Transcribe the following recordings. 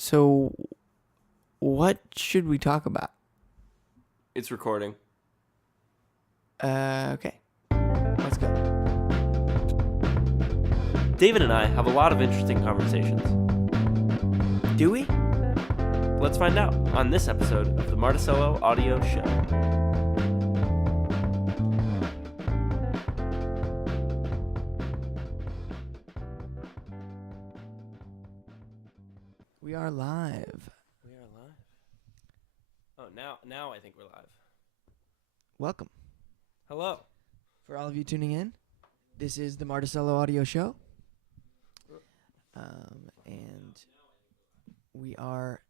So, what should we talk about? It's recording. Okay. Let's go. David and I have a lot of interesting conversations. Do we? Let's find out on this episode of the Martuscello Audio Show. We are live. We are live. Oh, now I think we're live. Welcome. Hello. For all of you tuning in, this is the Martuscello Audio Show. And we are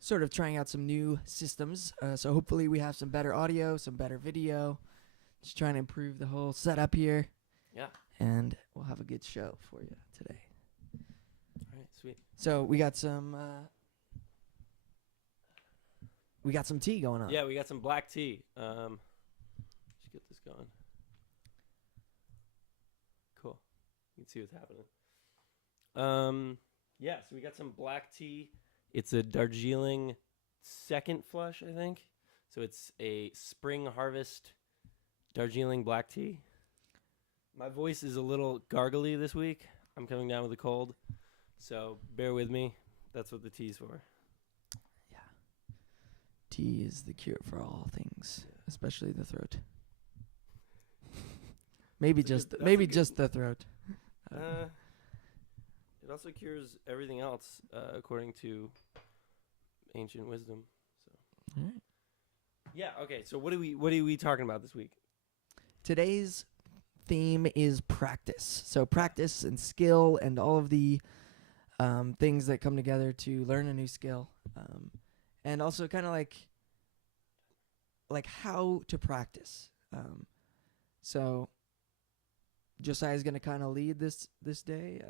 sort of trying out some new systems. So hopefully we have some better audio, some better video. Just trying to improve the whole setup here. Yeah. And we'll have a good show for you today. All right, sweet. So we got some tea going on. Yeah, we got some black tea. Let's get this going. Cool. You can see what's happening. Yeah, so we got some black tea. It's a Darjeeling second flush, I think. So it's a spring harvest Darjeeling black tea. My voice is a little gargly this week. I'm coming down with a cold. So bear with me. That's what the tea's for. Tea is the cure for all things, especially the throat. maybe That's just a maybe good- just the throat. It also cures everything else, according to ancient wisdom. So All right. yeah, okay. So what are we talking about this week? Today's theme is practice. So practice and skill and all of the things that come together to learn a new skill, and also kind of like how to practice. So Josiah is going to kind of lead this day,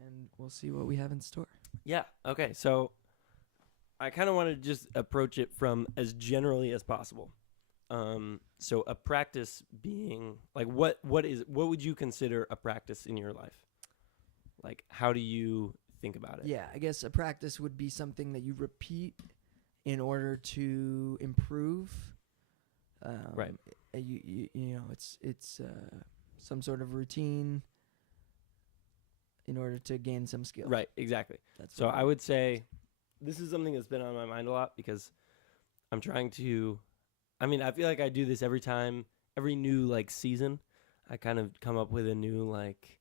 and we'll see what we have in store. Yeah. Okay. So I kind of want to just approach it from as generally as possible. So a practice being like what would you consider a practice in your life? Like, how do you think about it? Yeah, I guess a practice would be something that you repeat in order to improve. Right. You know, it's some sort of routine in order to gain some skill. Right. Exactly. That's So what I would say this is something that's been on my mind a lot because I'm trying to. I mean, I feel like I do this every new like season. I kind of come up with a new like.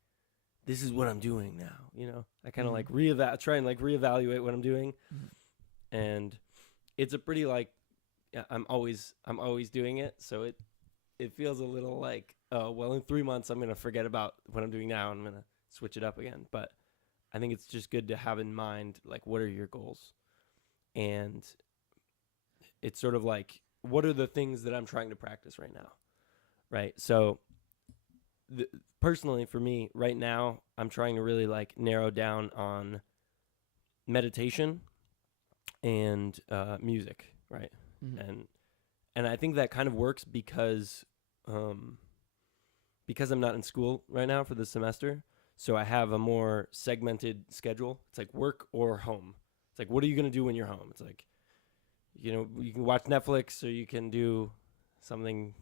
This is what I'm doing now, you know. I kind of like try and like reevaluate what I'm doing, and it's a pretty like, yeah, I'm always doing it, so it feels a little like, oh well, in 3 months I'm gonna forget about what I'm doing now and I'm gonna switch it up again. But I think it's just good to have in mind like what are your goals, and it's sort of like what are the things that I'm trying to practice right now, right? So. Personally, for me, right now, I'm trying to really like narrow down on meditation and music, right? Mm-hmm. And I think that kind of works because I'm not in school right now for the semester, so I have a more segmented schedule. It's like work or home. It's like what are you gonna do when you're home? It's like, you know, you can watch Netflix or you can do something.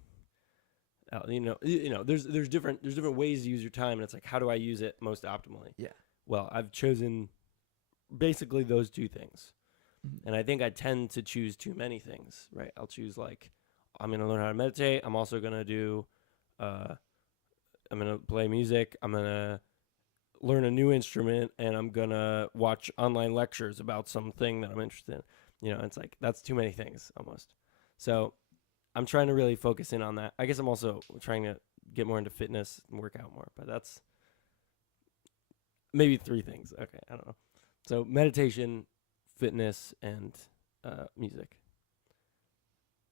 There's different ways to use your time, and it's like, how do I use it most optimally? Yeah. Well, I've chosen basically those two things, and I think I tend to choose too many things. Right? I'll choose like, I'm gonna learn how to meditate. I'm also gonna do, I'm gonna play music. I'm gonna learn a new instrument, and I'm gonna watch online lectures about something that I'm interested in. You know, it's like that's too many things almost. So. I'm trying to really focus in on that. I guess I'm also trying to get more into fitness and work out more, but that's maybe 3 things. Okay, I don't know. So meditation, fitness, and music.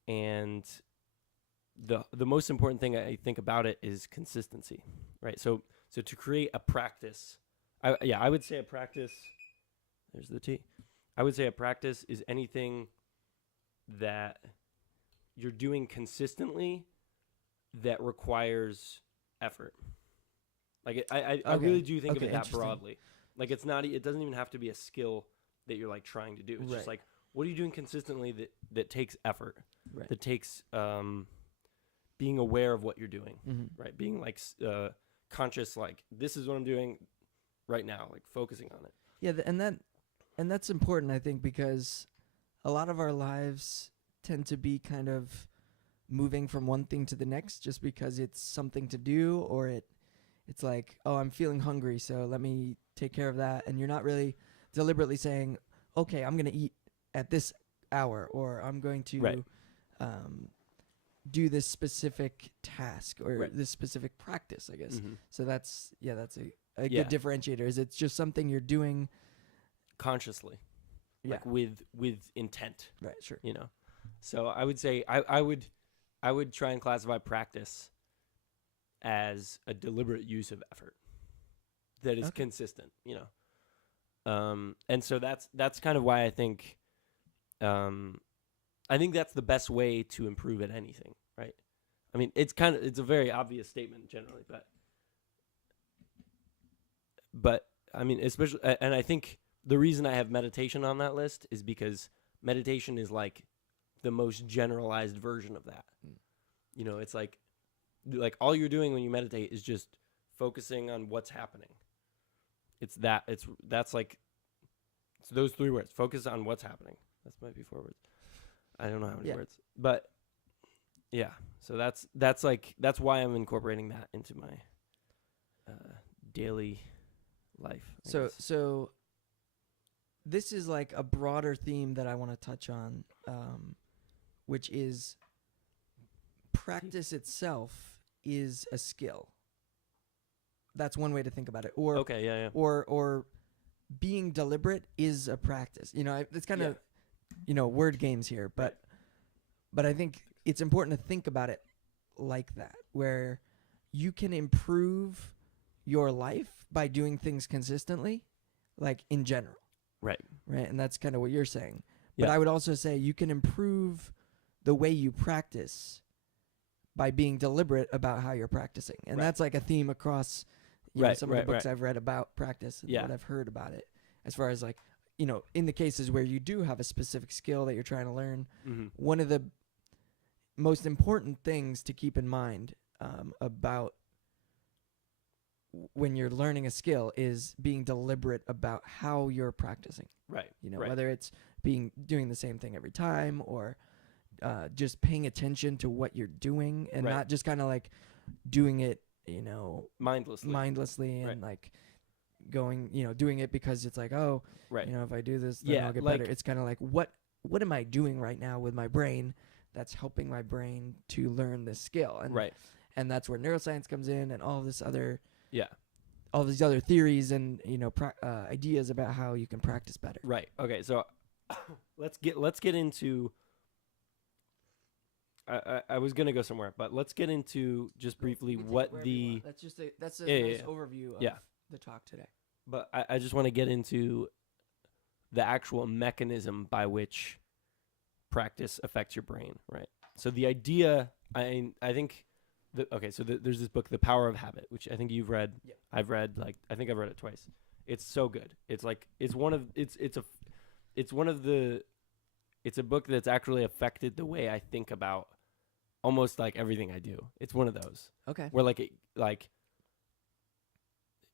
And the most important thing I think about it is consistency, right? So to create a practice, I would say a practice. There's the T. I would say a practice is anything that you're doing consistently that requires effort. Like I really do think of it that broadly. Like it's not. It doesn't even have to be a skill that you're like trying to do. It's just Right. like what are you doing consistently that takes effort, Right. that takes being aware of what you're doing, Mm-hmm. right? Being like conscious, like this is what I'm doing right now, like focusing on it. Yeah, and that's important, I think, because a lot of our lives tend to be kind of moving from one thing to the next just because it's something to do, or it's like, oh, I'm feeling hungry, so let me take care of that. And you're not really deliberately saying, okay, I'm going to eat at this hour, or I'm going to Right. um, do this specific task or Right. this specific practice, I guess. Mm-hmm. So that's a Yeah. good differentiator. Is it's just something you're doing. Consciously, Yeah. like with intent, Right. Sure. you know. So I would say I would try and classify practice as a deliberate use of effort that is Okay. consistent, you know. And so that's kind of why I think that's the best way to improve at anything, right? I mean, it's a very obvious statement generally, but I mean, especially, and I think the reason I have meditation on that list is because meditation is like the most generalized version of that. Mm. You know, it's like all you're doing when you meditate is just focusing on what's happening. It's those 3 words. Focus on what's happening. That might be 4 words. I don't know how many Yeah. words, but yeah. So that's why I'm incorporating that into my daily life. I So guess. so this is like a broader theme that I want to touch on, which is practice itself is a skill. That's one way to think about it. Or Okay, yeah. or being deliberate is a practice. You know, it's kind of word games here, but I think it's important to think about it like that, where you can improve your life by doing things consistently, like in general. Right. Right. And that's kind of what you're saying. But Yeah. I would also say you can improve the way you practice by being deliberate about how you're practicing. And Right. that's like a theme across some of the books Right. I've read about practice and Yeah. what I've heard about it. As far as like, in the cases where you do have a specific skill that you're trying to learn, Mm-hmm. one of the most important things to keep in mind about when you're learning a skill is being deliberate about how you're practicing. Right. Right. Whether it's doing the same thing every time, or just paying attention to what you're doing, and Right. not just kind of like doing it, Mindlessly. and Right. like going, doing it because it's like, oh, Right. if I do this, then Yeah, I'll get like- better. It's kind of like, what am I doing right now with my brain that's helping my brain to learn this skill? And Right. and that's where neuroscience comes in, and all this other Yeah. all these other theories and ideas about how you can practice better. Right. Okay. So let's get into. I was gonna go somewhere, but let's get into just briefly what the. That's a Yeah, nice yeah. overview of Yeah. the talk today. But I just want to get into the actual mechanism by which practice affects your brain, right? So the idea, I think, so there's this book, The Power of Habit, which I think you've read. Yep. I've read I think I've read it twice. It's so good. It's like it's a book that's actually affected the way I think about almost like everything I do. It's one of those. Okay. Where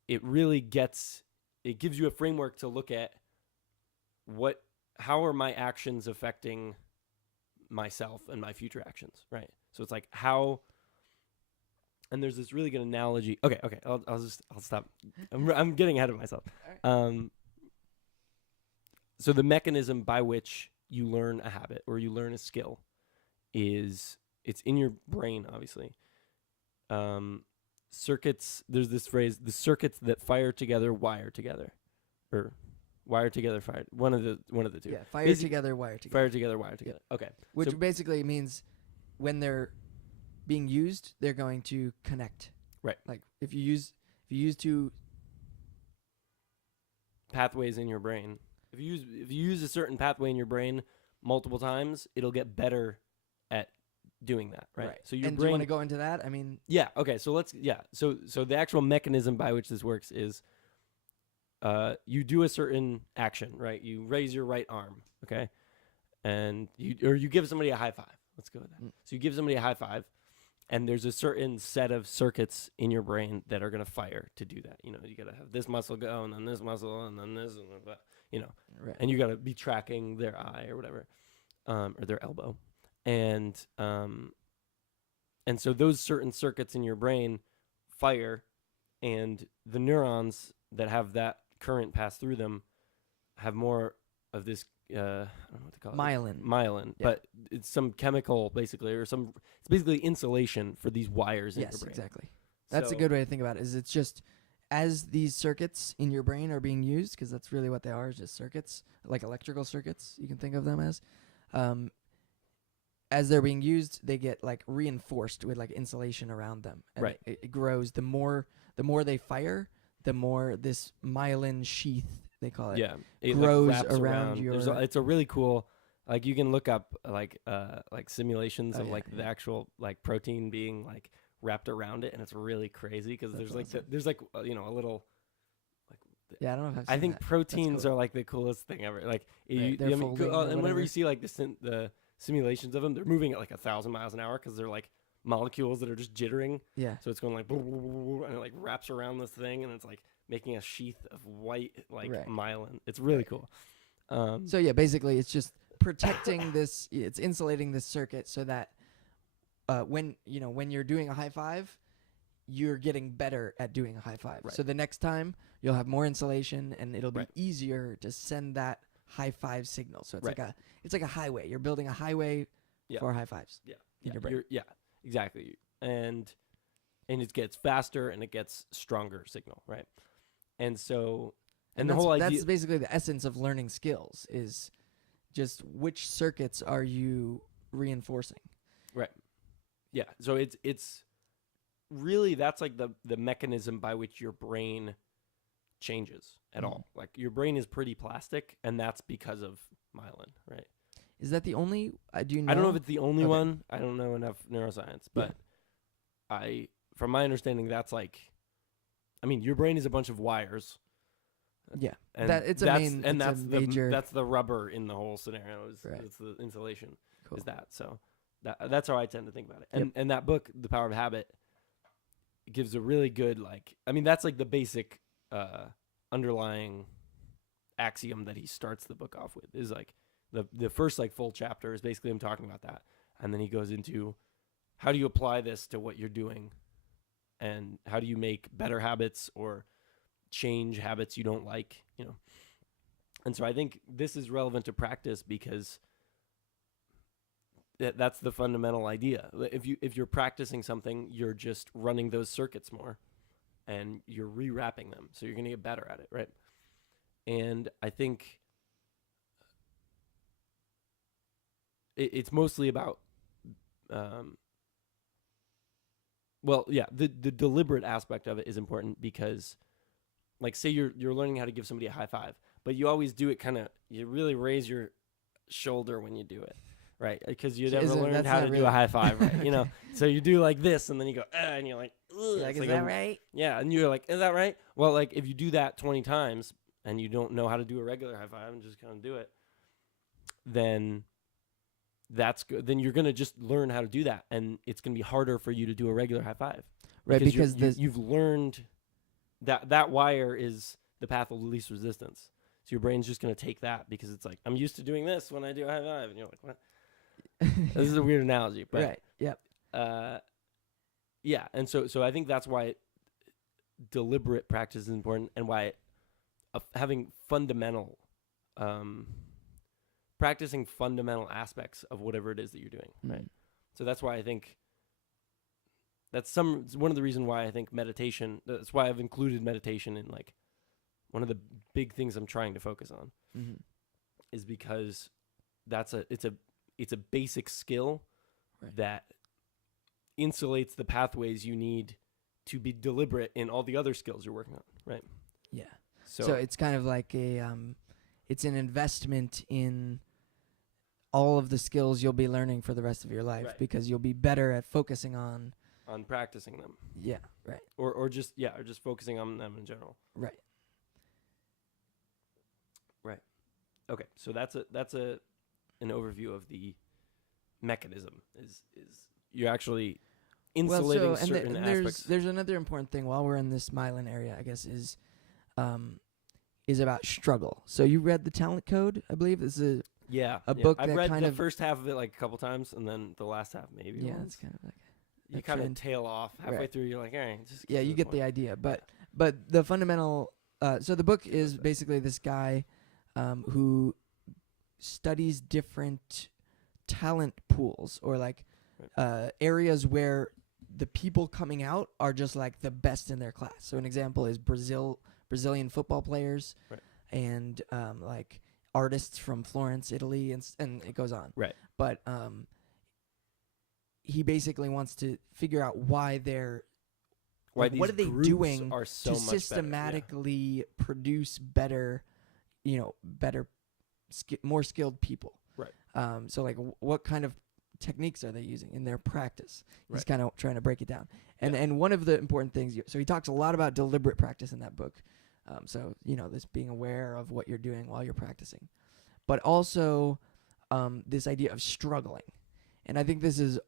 it really gives you a framework to look at how are my actions affecting myself and my future actions, right? So it's like how, and there's this really good analogy. Okay, I'll stop. I'm getting ahead of myself. All right. So the mechanism by which you learn a habit or you learn a skill it's in your brain, obviously. Circuits. There's this phrase: the circuits that fire together wire together, or wire together fire. One of the two. Yeah, fire Basic- together, wire together. Fire together, wire together. Okay. Which So- basically means when they're being used, they're going to connect. Right. Like if you use two pathways in your brain. If you use a certain pathway in your brain multiple times, it'll get better at doing that, right? So your and do brain. you want to go into that? I mean, Yeah. Okay. So so the actual mechanism by which this works is you do a certain action, right? You raise your right arm, okay, and you give somebody a high five. Let's go with that. So you give somebody a high five, and there's a certain set of circuits in your brain that are gonna fire to do that. You know, you gotta have this muscle go, and then this muscle, and then this, and that, you know, Right. and you gotta be tracking their eye or whatever, or their elbow, and so those certain circuits in your brain fire, and the neurons that have that current pass through them have more of this I don't know what to call Myelin. it. Myelin. Yeah. But it's some chemical basically, or it's basically insulation for these wires in your Yes, brain. exactly. That's So- a good way to think about it. Is it's just as these circuits in your brain are being used, because that's really what they are, is just circuits, like electrical circuits. You can think of them as they're being used, they get like reinforced with like insulation around them. And Right. It grows. The more they fire, the more this myelin sheath, they call it. Yeah, it grows wraps around it's a really cool. Like you can look up like simulations Oh, of yeah, like the actual like protein being like wrapped around it, and it's really crazy because That's there's like awesome. there's like you know a little. Yeah, I don't know if I've I seen think that. proteins cool. are like the coolest thing ever. Like Right, they're folding or and whenever whatever. you see like the simulations of them, they're moving at like 1,000 miles an hour because they're like molecules that are just jittering. Yeah. So it's going like and it like wraps around this thing, and it's like making a sheath of white like Right. myelin. It's really cool. So yeah, basically it's just protecting this. It's insulating this circuit so that when you're doing a high five, you're getting better at doing a high five. Right. So the next time you'll have more insulation, and it'll be Right. easier to send that high five signal. So it's Right. like a highway. You're building a highway Yeah. for high fives. Yeah, in your brain. yeah, exactly. And it gets faster and it gets stronger signal, right? And so and the that's, whole idea that's basically the essence of learning skills, is just which circuits are you reinforcing. yeah. So it's really that's like the mechanism by which your brain changes at all. Like your brain is pretty plastic, and that's because of myelin, right? Is that the only? Do you know? I don't know if it's the only Okay. one. I don't know enough neuroscience, but from my understanding, that's like, I mean, your brain is a bunch of wires. Yeah. And It's a major. that's the rubber in the whole scenario. Right. It's the insulation. Cool. Is that so? That's how I tend to think about it. And that book, The Power of Habit, gives a really good like. I mean, that's like the basic underlying axiom that he starts the book off with is like the first like full chapter is basically him talking about that, and then he goes into how do you apply this to what you're doing, and how do you make better habits or change habits you don't like, you know. And so I think this is relevant to practice because that's the fundamental idea. If you're practicing something, you're just running those circuits more and you're rewrapping them, so you're going to get better at it, right? And I think it's mostly about the deliberate aspect of it is important because, like, say you're learning how to give somebody a high five, but you always do it kind of, you really raise your shoulder when you do it, right? Because you never learned how to do a high five, right? You know, so you do like this, and then you go, and you're like, ugh. Like, It's is like that right? Yeah, and you're like, is that right? Well, like, if you do that 20 times and you don't know how to do a regular high five and just kind of do it, then that's good. Then you're going to just learn how to do that, and it's going to be harder for you to do a regular high five. Right, because you've learned that wire is the path of least resistance. So your brain's just going to take that because it's like, I'm used to doing this when I do a high five. And you're like, what? This is a weird analogy. But, right. Yep. yeah. And so I think that's why deliberate practice is important, and why having fundamental, practicing fundamental aspects of whatever it is that you're doing. Right. So that's why I think it's one of the reasons why I think meditation, that's why I've included meditation in like one of the big things I'm trying to focus on, is because it's a basic skill that insulates the pathways you need to be deliberate in all the other skills you're working on, right? Yeah. So it's kind of like it's an investment in all of the skills you'll be learning for the rest of your life, because you'll be better at focusing on practicing them. Yeah, right. Or just focusing on them in general. Right. Okay, so that's an overview of the mechanism. Is you're actually Well, insulating so certain aspects. there's another important thing while we're in this myelin area, I guess, um, is about struggle. So you read the Talent Code, I believe. This is a book I've that read kind the of first half of it like a couple times, and then the last half maybe yeah, once. it's kind of like You a kind of trend. tail off halfway Right. through. You're like, all right, just Yeah, to you the get point. the idea. But the fundamental so the book is basically this guy who studies different talent pools or like areas where the people coming out are just like the best in their class. So an example is Brazilian football players, Right. and like artists from Florence, Italy, and it goes on. Right. But he basically wants to figure out why they're Why like, these what are they groups doing are so to much better. systematically produce better, better, more skilled people. Right. So like, what kind of techniques are they using in their practice? He's Right. kind of trying to break it down. And Yeah. and one of the important things, so he talks a lot about deliberate practice in that book. So this being aware of what you're doing while you're practicing, but also this idea of struggling. And I think this is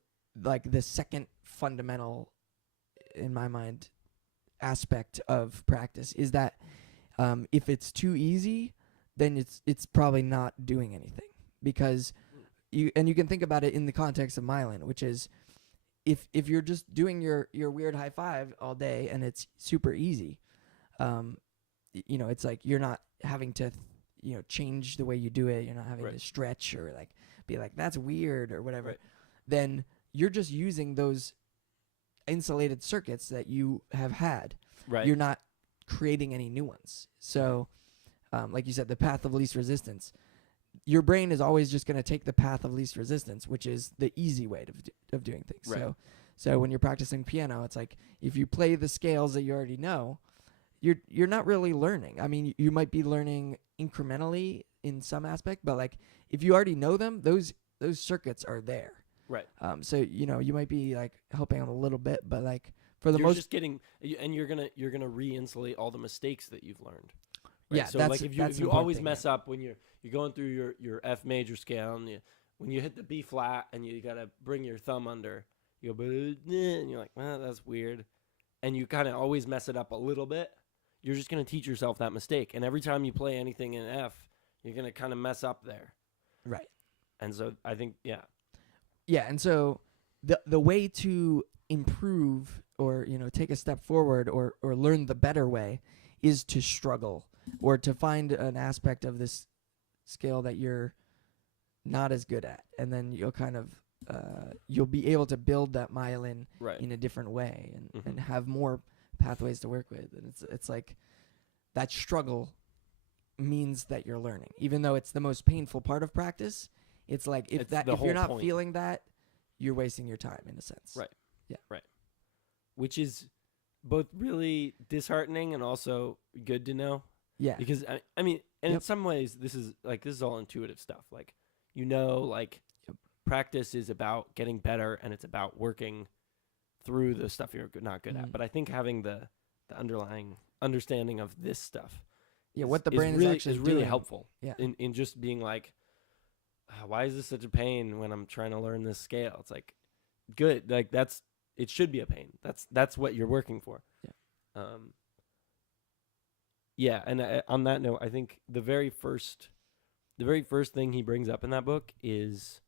like the second fundamental, in my mind, aspect of practice is that if it's too easy, then it's probably not doing anything, because you can think about it in the context of myelin, which is if you're just doing your weird high five all day and it's super easy, it's like you're not having to change the way you do it, you're not having Right. to stretch or like be like that's weird or whatever. Right. Then you're just using those insulated circuits that you have had. Right. You're not creating any new ones. So like you said, the path of least resistance, your brain is always just going to take the path of least resistance, which is the easy way of doing things. Right. So when you're practicing piano, it's like if you play the scales that you already know, you're not really learning. I mean, you might be learning incrementally in some aspect, but like if you already know them, those circuits are there. Right. So you might be like helping them a little bit, but like for the You're most just getting, and you're gonna re-insulate all the mistakes that you've learned. Right? Yeah, So that's like if that's you an important always thing, mess yeah. up when you're going through your F major scale, and when you hit the B flat and you gotta bring your thumb under, you go and you're like, well, that's weird, and you kind of always mess it up a little bit. You're just gonna teach yourself that mistake, and every time you play anything in F, you're gonna kind of mess up there. Right. And so I think Yeah, and so the way to improve or take a step forward or learn the better way is to struggle or to find an aspect of this skill that you're not as good at, and then you'll kind of you'll be able to build that myelin right. in a different way and Mhm. have more pathways to work with. And it's like that struggle means that you're learning, even though it's the most painful part of practice. It's like if It's the you're whole not point. feeling that, you're wasting your time in a sense. Right. Yeah. Right. Which is both really disheartening and also good to know. Yeah. Because I mean, and in Yep. some ways, this is all intuitive stuff. Like, like Yep. practice is about getting better, and it's about working through the stuff you're not good at. Mhm. But I think having the underlying understanding of this stuff, Yeah, what the brain is really actually really doing. helpful. Yeah. In just being like, why is this such a pain when I'm trying to learn this scale? It's like, good. Like it should be a pain. That's what you're working for. Yeah. Yeah, and on that note, I think the very first thing he brings up in that book is,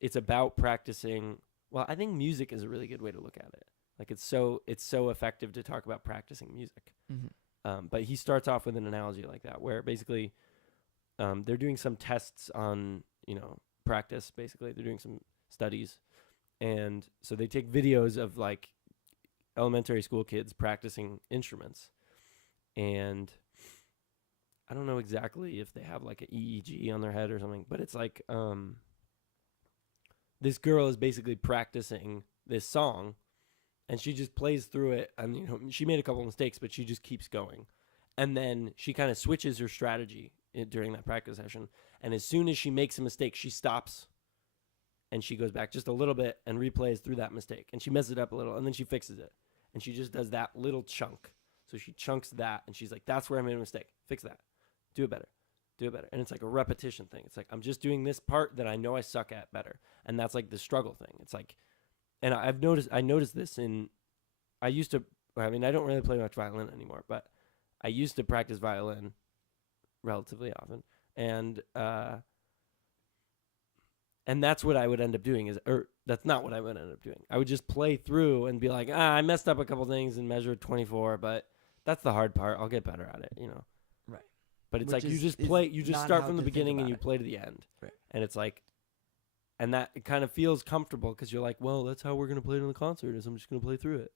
it's about practicing. Well, I think music is a really good way to look at it. Like it's so effective to talk about practicing music. Mm-hmm. But he starts off with an analogy like that, where basically, they're doing some tests on practice. Basically, they're doing some studies, and so they take videos of like elementary school kids practicing instruments, and I don't know exactly if they have like an EEG on their head or something, but it's like this girl is basically practicing this song, and she just plays through it, and she made a couple of mistakes, but she just keeps going, and then she kind of switches her strategy during that practice session, and as soon as she makes a mistake, she stops and she goes back just a little bit and replays through that mistake, and she messes it up a little, and then she fixes it. And she just does that little chunk. So she chunks that, and she's like, that's where I made a mistake. Fix that. Do it better. Do it better. And it's like a repetition thing. It's like, I'm just doing this part that I know I suck at better. And that's like the struggle thing. It's like, and I noticed this I don't really play much violin anymore, but I used to practice violin relatively often. And that's what I would end up doing that's not what I would end up doing. I would just play through and be like, I messed up a couple things and measured 24, but that's the hard part. I'll get better at it, Right. But it's Which like is you just not start how from the to think beginning and about you it. play to the end. Right. And it's like, and that it kind of feels comfortable because you're like, well, that's how we're going to play it in the concert is I'm just going to play through it.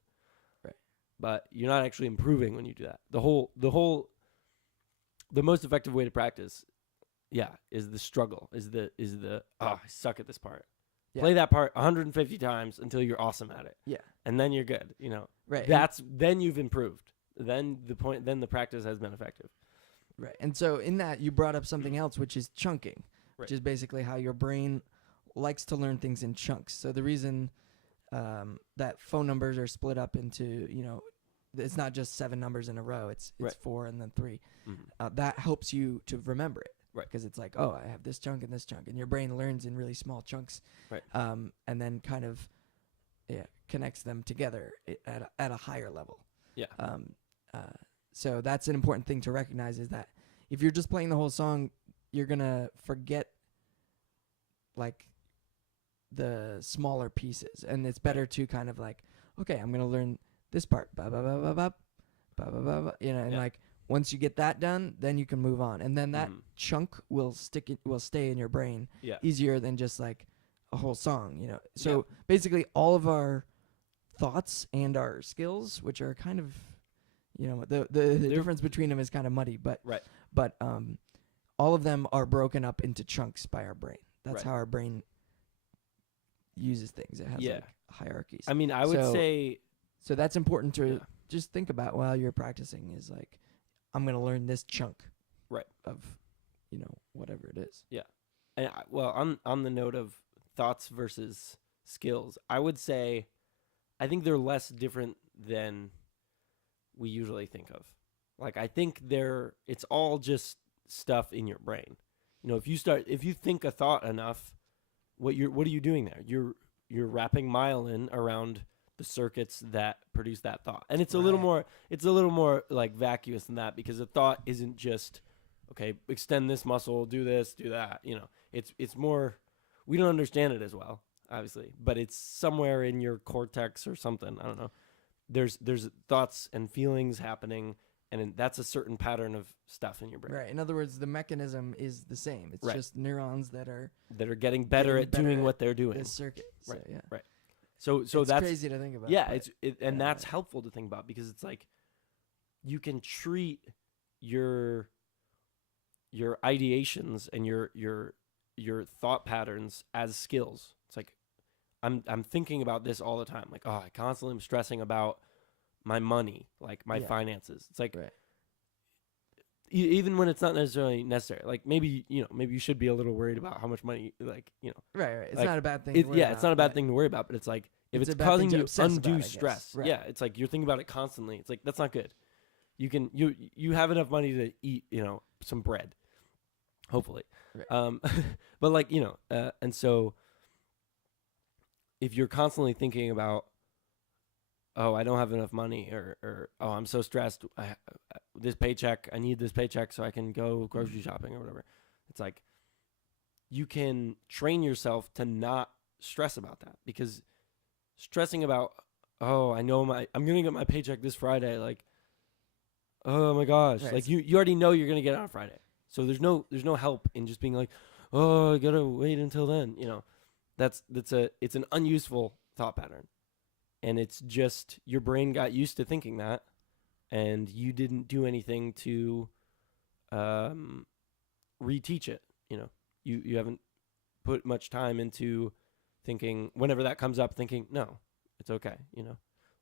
Right. But you're not actually improving when you do that. The most effective way to practice, is the struggle, is the I suck at this part. Yeah. Play that part 150 times until you're awesome at it. Yeah. And then you're good, Right. Then you've improved. Then the practice has been effective. Right. And so in that, you brought up something else, which is chunking, which Right. is basically how your brain likes to learn things in chunks. So the reason that phone numbers are split up into, it's not just 7 numbers in a row. It's Right. 4 and then 3. Mm-hmm. That helps you to remember it. Right. Because it's like, I have this chunk and this chunk. And your brain learns in really small chunks. Right. And then kind of connects them together at a higher level. Yeah. So that's an important thing to recognize, is that if you're just playing the whole song, you're going to forget like the smaller pieces. And it's better to kind of like, okay, I'm going to learn this part. Ba ba ba ba ba ba ba ba. And like once you get that done, then you can move on. And then that chunk will stay in your brain easier than just like a whole song, So basically all of our thoughts and our skills, which are kind of, the difference between them is kind of muddy, but all of them are broken up into chunks by our brain. That's how our brain uses things. It has like hierarchies. I mean, I would say so that's important to just think about while you're practicing, is like, I'm going to learn this chunk of, whatever it is. Yeah. And on the note of thoughts versus skills, I would say I think they're less different than we usually think of. Like, I think it's all just stuff in your brain. If you think a thought enough, what are you doing there? You're wrapping myelin around the circuits that produce that thought. And it's a little more like vacuous than that, because a thought isn't just, okay, extend this muscle, do this, do that. It's more, we don't understand it as well, obviously, but it's somewhere in your cortex or something. I don't know. There's thoughts and feelings happening, and that's a certain pattern of stuff in your brain. Right. In other words, the mechanism is the same. It's just neurons that are getting better at doing what they're doing. This circuit. So, Right. yeah. Right. So it's that's crazy to think about. Yeah, that's helpful to think about, because it's like you can treat your ideations and your thought patterns as skills. It's like I'm thinking about this all the time. Like, I constantly am stressing about my money, like my finances. It's like even when it's not necessarily necessary. Like maybe you should be a little worried about how much money, like Right. It's like, not a bad thing. To worry about, it's not a bad thing to worry about, but it's like if it's a bad causing thing to you obsess undue about, I guess. stress, Right. it's like you're thinking about it constantly. It's like that's not good. You have enough money to eat some bread, hopefully. Right. But like and so if you're constantly thinking about, I don't have enough money, or I'm so stressed, I need this paycheck so I can go grocery shopping or whatever. It's like you can train yourself to not stress about that, because stressing about, I know I'm going to get my paycheck this Friday, like, oh my gosh, Right. like you already know you're going to get it on Friday. So there's no help in just being like, I got to wait until then, it's an unuseful thought pattern. And it's just your brain got used to thinking that, and you didn't do anything to reteach it. You haven't put much time into thinking, whenever that comes up, thinking, no, it's okay.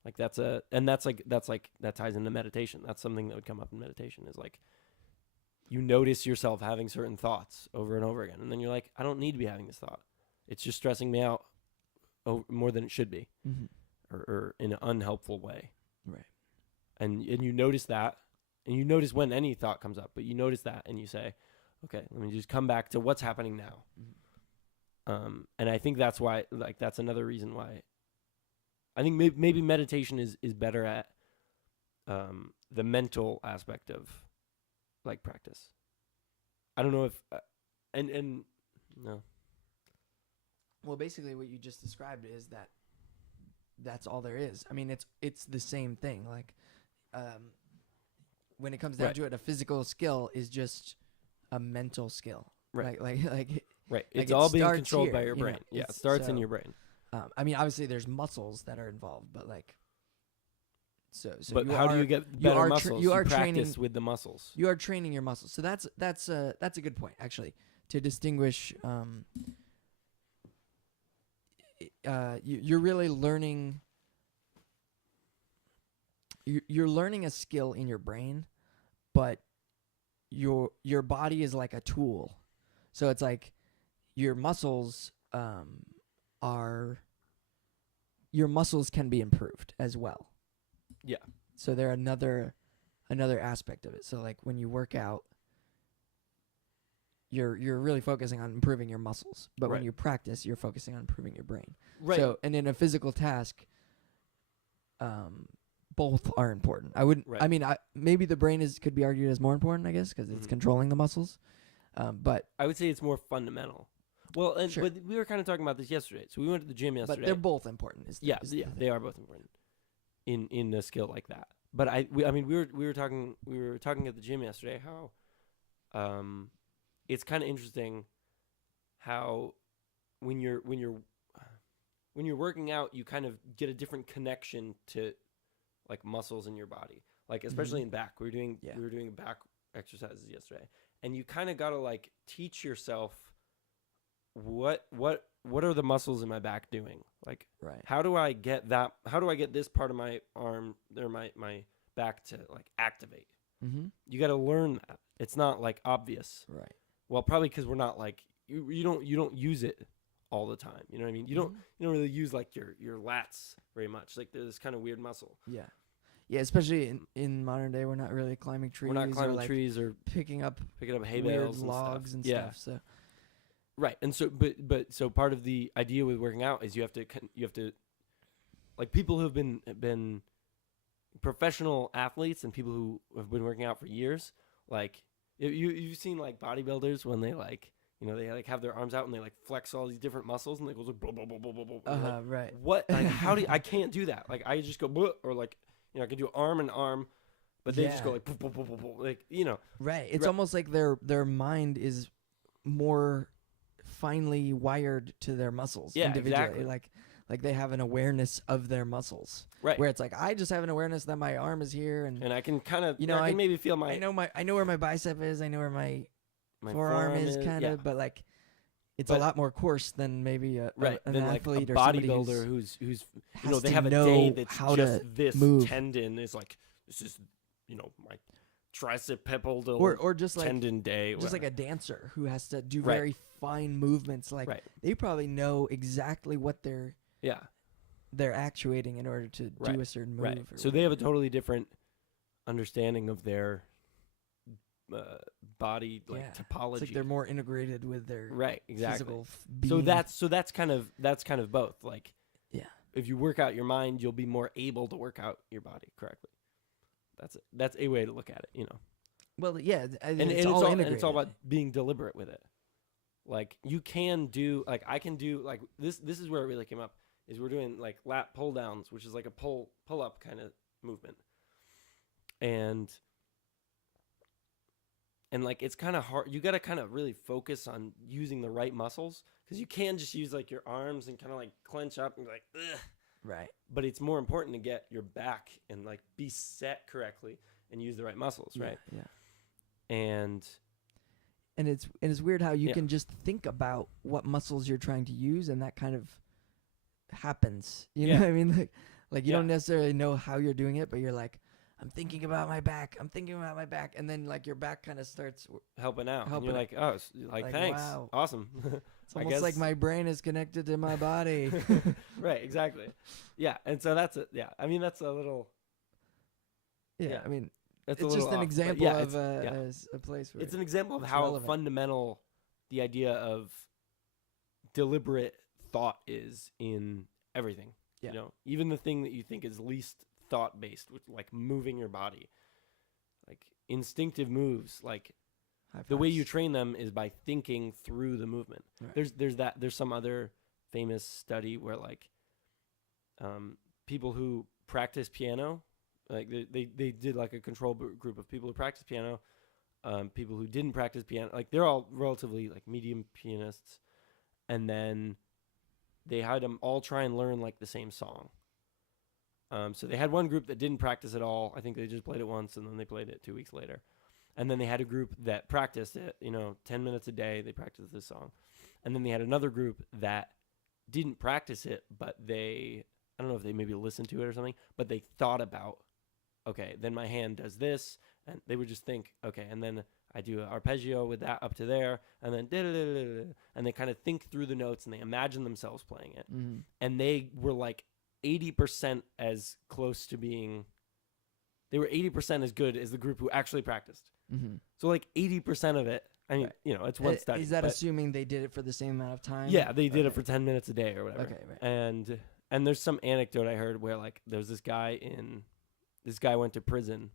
Like that ties into meditation. That's something that would come up in meditation, is like you notice yourself having certain thoughts over and over again, and then you're like, I don't need to be having this thought. It's just stressing me out more than it should be. Mm-hmm. Or in an unhelpful way. Right. And you notice that, and you notice when any thought comes up, but you notice that and you say, okay, let me just come back to what's happening now. And I think that's why, like, that's another reason why I think maybe meditation is better at the mental aspect of like practice. I don't know if and no. Well, basically what you just described is that that's all there is. I mean, it's the same thing. Like, when it comes down to it, a physical skill is just a mental skill. Right. Like Right. Like It's it all being starts controlled here, by your you know, brain. Yeah, it it's- starts in so- your brain. I mean, obviously there's muscles that are involved, but like, so But you how do are- you get you better are muscles? you are practice training with the muscles. you are training your muscles. So that's a good point actually, to distinguish. You're really learning. You're learning a skill in your brain, but your body is like a tool. So it's like your muscles your muscles can be improved as well. Yeah. So they're another aspect of it. So like when you work out, you're really focusing on improving your muscles, but when Right. you practice, you're focusing on improving your brain. Right. So, and in a physical task, both are important. I wouldn't. Right. I mean, maybe the brain could be argued as more important, I guess, because it's Mhm. controlling the muscles. But I would say it's more fundamental. Well, and Sure. but we were kind of talking about this yesterday. So we went to the gym yesterday. but they're both important. Is the thing. They are both important in a skill like that. But I mean, we were talking at the gym yesterday how, it's kind of interesting how when you're working out, you kind of get a different connection to like muscles in your body. Like especially in back, we were doing back exercises yesterday, and you kind of got to like teach yourself what are the muscles in my back doing? Like, Right. how do I get this part of my arm or my back to like activate? Mm-hmm. You got to learn that. It's not like obvious. Right. Well, probably because we're not like you don't use it all the time. You know what I mean? You don't really use like your lats very much. Like there's this kind of weird muscle. Yeah. Yeah, especially in modern day, we're not really climbing trees. We're not climbing or like trees or picking up hay weird bales logs and yeah. stuff. So Right, and so but so part of the idea with working out is you have to like people who have been professional athletes and people who have been working out for years. Like you've seen like bodybuilders when they like they like have their arms out and they like flex all these different muscles and they go like blah blah blah blah blah blah. Like, right. what? Like, how do I can't do that? Like I just go blah, or like I can do arm and arm, but they just go like blah, blah, blah, blah, blah, like Right. It's Right. almost like their mind is more finely wired to their muscles Yeah, individually. exactly. Like they have an awareness of their muscles. Right. Where it's like I just have an awareness that my arm is here and And I can kind of I can maybe feel my I know where my bicep is, I know where my my forearm is kind of, yeah. but like it's But- a lot more coarse than maybe an Then like a athlete or somebody bodybuilder who's has they to have a know day that's how just to this move. tendon is like this is my tricipepal or just like tendon day, just like whatever. a dancer who has to do Right. very fine movements. Like Right. they probably know exactly what they're Yeah, actuating in order to Right. do a certain move. right. or So they have a totally different understanding of their body Yeah. topology. It's like they're more integrated with their right, exactly. physical So being. that's kind of both. Like, Yeah. if you work out your mind, you'll be more able to work out your body correctly. That's a way to look at it, Well, yeah, And it's it's all all and integrated. it's all about being deliberate with it. Like you can do like I can do like this is where it really came up is we're doing like lat pull downs, which is like a pull up kind of movement. And like it's kind of hard. You got to kind of really focus on using the right muscles because you can just use like your arms and kind of like clench up and be like ugh. Right. But it's more important to get your back and like be set correctly and use the right muscles, right? Yeah. And it's weird how you Yeah. can just think about what muscles you're trying to use and that kind of happens. You know Yeah. what I mean? Like you Yeah. don't necessarily know how you're doing it, but you're like, I'm thinking about my back. And then like your back kind of starts. helping out. And Helping you're out. like, oh, Like, thanks. wow. Awesome. It's almost like my brain is connected to my body. Right, exactly. Yeah, and so that's it. Yeah, I mean, that's a little. Yeah, Yeah. I mean, That's it's a little just an off, but example yeah, of it's- a place where it's an example of it's how relevant. fundamental the idea of deliberate thought is in everything. Yeah. You know, even the thing that you think is least thought based, which like moving your body, like instinctive moves, like High the way you fives. train them is by thinking through the movement. Right. There's some other famous study where like people who practice piano, like they did like a control group of people who practice piano, people who didn't practice piano, like they're all relatively like medium pianists, and then they had them all try and learn like the same song. So they had one group that didn't practice at all. I think they just played it once and then they played it 2 weeks later. And then they had a group that practiced it, 10 minutes a day. They practiced this song. And then they had another group that didn't practice it, but I don't know if they maybe listened to it or something, but they thought about, okay, then my hand does this. And they would just think, okay, and then I do an arpeggio with that up to there. And then da-da-da-da-da. And they kind of think through the notes and they imagine themselves playing it. Mm-hmm. And they were like 80% as close to being, they were 80% as good as the group who actually practiced. Mm-hmm. So like 80% of it, I mean, Right. It's one study. Is that but assuming they did it for the same amount of time? yeah, they did it Okay. for 10 minutes a day or whatever. Okay, right. And there's some anecdote I heard where like there was this guy went to prison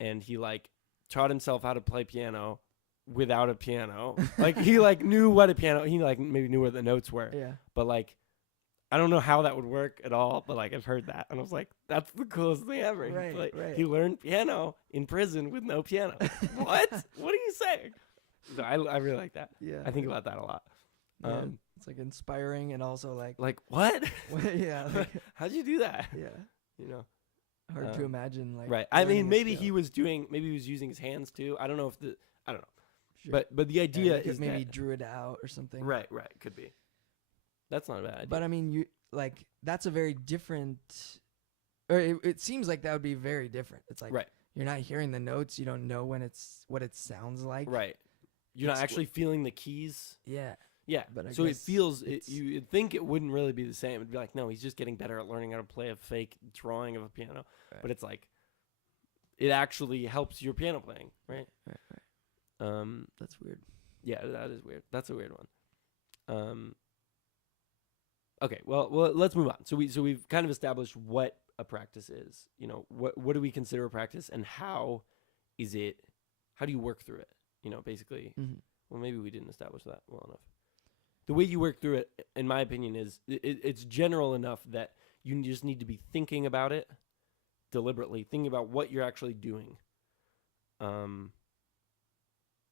and he like taught himself how to play piano without a piano. Like he like knew what a piano, he like maybe knew where the notes were. Yeah. But like I don't know how that would work at all, but like I've heard that and I was like, that's the coolest thing ever. Right, right. He learned piano in prison with no piano. What? What are you saying? So I really like that. Yeah. I think about that a lot. Yeah, it's like inspiring and also like Like what? yeah, like, How'd you do that? yeah. Hard to imagine like Right. I learning mean, a maybe skill. he was using his hands too. I don't know. I don't know. Sure. But the Yeah, idea you could is maybe that, drew it out or something. right, could be. That's not a bad idea. But I mean, you like that's a very different, or it seems like that would be very different. It's like right, you're not hearing the notes. You don't know what it sounds like. right. You're not It's- actually feeling the keys. Yeah. Yeah. But I So it guess feels it's- you'd think it wouldn't really be the same. It'd be like, no, he's just getting better at learning how to play a fake drawing of a piano. Right. But it's like it actually helps your piano playing, right? Right. That's weird. Yeah, that is weird. That's a weird one. Okay, well, let's move on. So we've kind of established what a practice is. What do we consider a practice, and how do you work through it? Basically. Mm-hmm. Well, maybe we didn't establish that well enough. The way you work through it, in my opinion, is it's general enough that you just need to be thinking about it deliberately, thinking about what you're actually doing.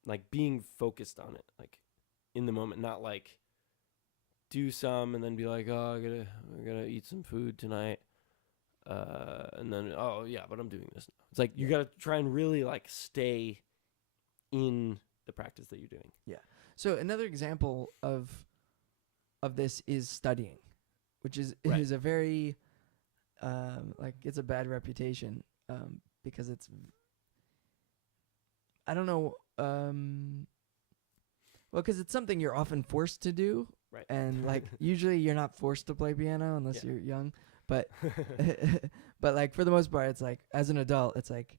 Like being focused on it, like in the moment, not like do some and then be like, oh, I gotta eat some food tonight, and then but I'm doing this now. It's like you gotta try and really like stay in the practice that you're doing. Yeah. So another example of this is studying, which is Right. is a very like it's a bad reputation because it's I don't know well because it's something you're often forced to do, Right. and like usually you're not forced to play piano unless Yeah. you're young, but but like for the most part it's like as an adult it's like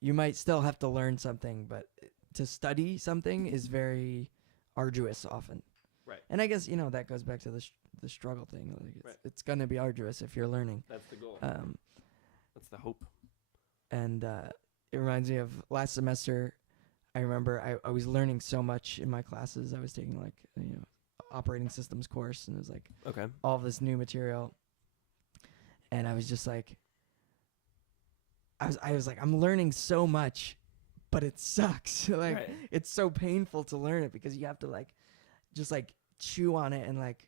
you might still have to learn something, but to study something is very arduous often. Right. And I guess that goes back to the struggle thing. Like it's gonna be arduous if you're learning. That's the goal. That's the hope. And it reminds me of last semester. I remember I was learning so much in my classes. I was taking like operating systems course, and it was like Okay. all of this new material, and I was just like, I was like, I'm learning so much, but it sucks. Like Right. it's so painful to learn it because you have to like just like chew on it and like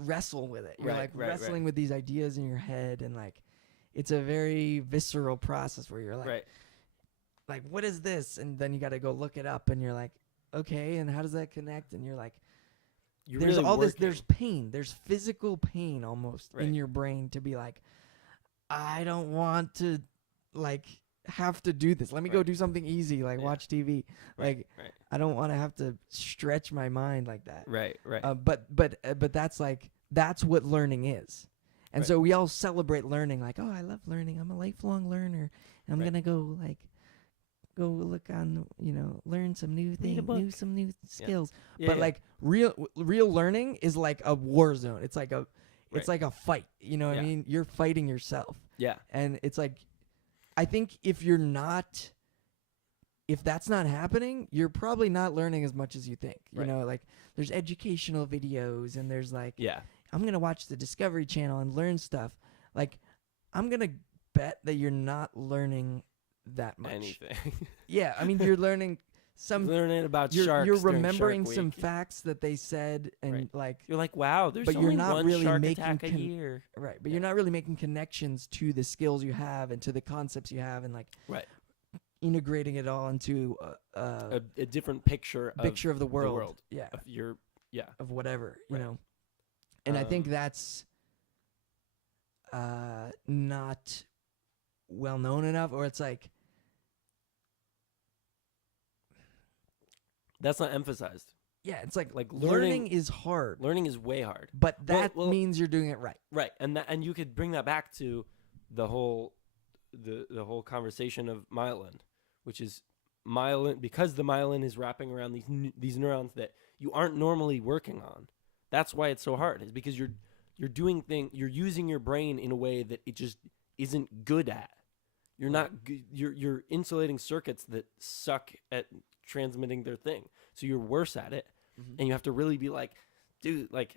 wrestle with it. You're Right, like right, wrestling right. with these ideas in your head, and like it's a very visceral process where you're like, Right. like what is this? And then you got to go look it up, and you're like, okay, and how does that connect? And you're like, You're there's really all this, working. there's pain, there's physical pain almost Right. in your brain to be like, I don't want to like have to do this. Let me go Right. do something easy, like Yeah. watch TV. Right, Like right. I don't want to have to stretch my mind like that. Right. But that's like that's what learning is. And Right. so we all celebrate learning, like, oh, I love learning. I'm a lifelong learner. I'm Right. gonna go look on, learn some new Read a book. some new skills. Yeah, But yeah. like real learning is like a war zone. It's like Right. a fight. You know what I Yeah. mean? You're fighting yourself. Yeah. And it's like, I think if that's not happening, you're probably not learning as much as you think. You Right. know, like there's educational videos and there's like, Yeah. I'm going to watch the Discovery Channel and learn stuff. Like, I'm going to bet that you're not learning that much. Anything. Yeah. I mean, you're learning Learning about you're, sharks. you're during remembering Shark some Week. facts that they said and Right. like, You're like, wow, there's but only you're not one really shark making attack a year. right. But Yeah. you're not really making connections to the skills you have and to the concepts you have and like, Right. integrating it all into A different picture of the world. world. Yeah. Of your, yeah. Of whatever, Right. you know. And I think Um, that's not well known enough, or it's like, That's not emphasized. yeah, it's like Like learning is hard, Learning is way hard. but that well- means you're doing it right. Right. And you could bring that back to the whole the whole conversation of myelin, which is myelin, because the myelin is wrapping around these neurons that you aren't normally working on. That's why it's so hard. Is because you're using your brain in a way that it just isn't good at. You're not you're insulating circuits that suck at transmitting their thing. So you're worse at it, and you have to really be like, dude, like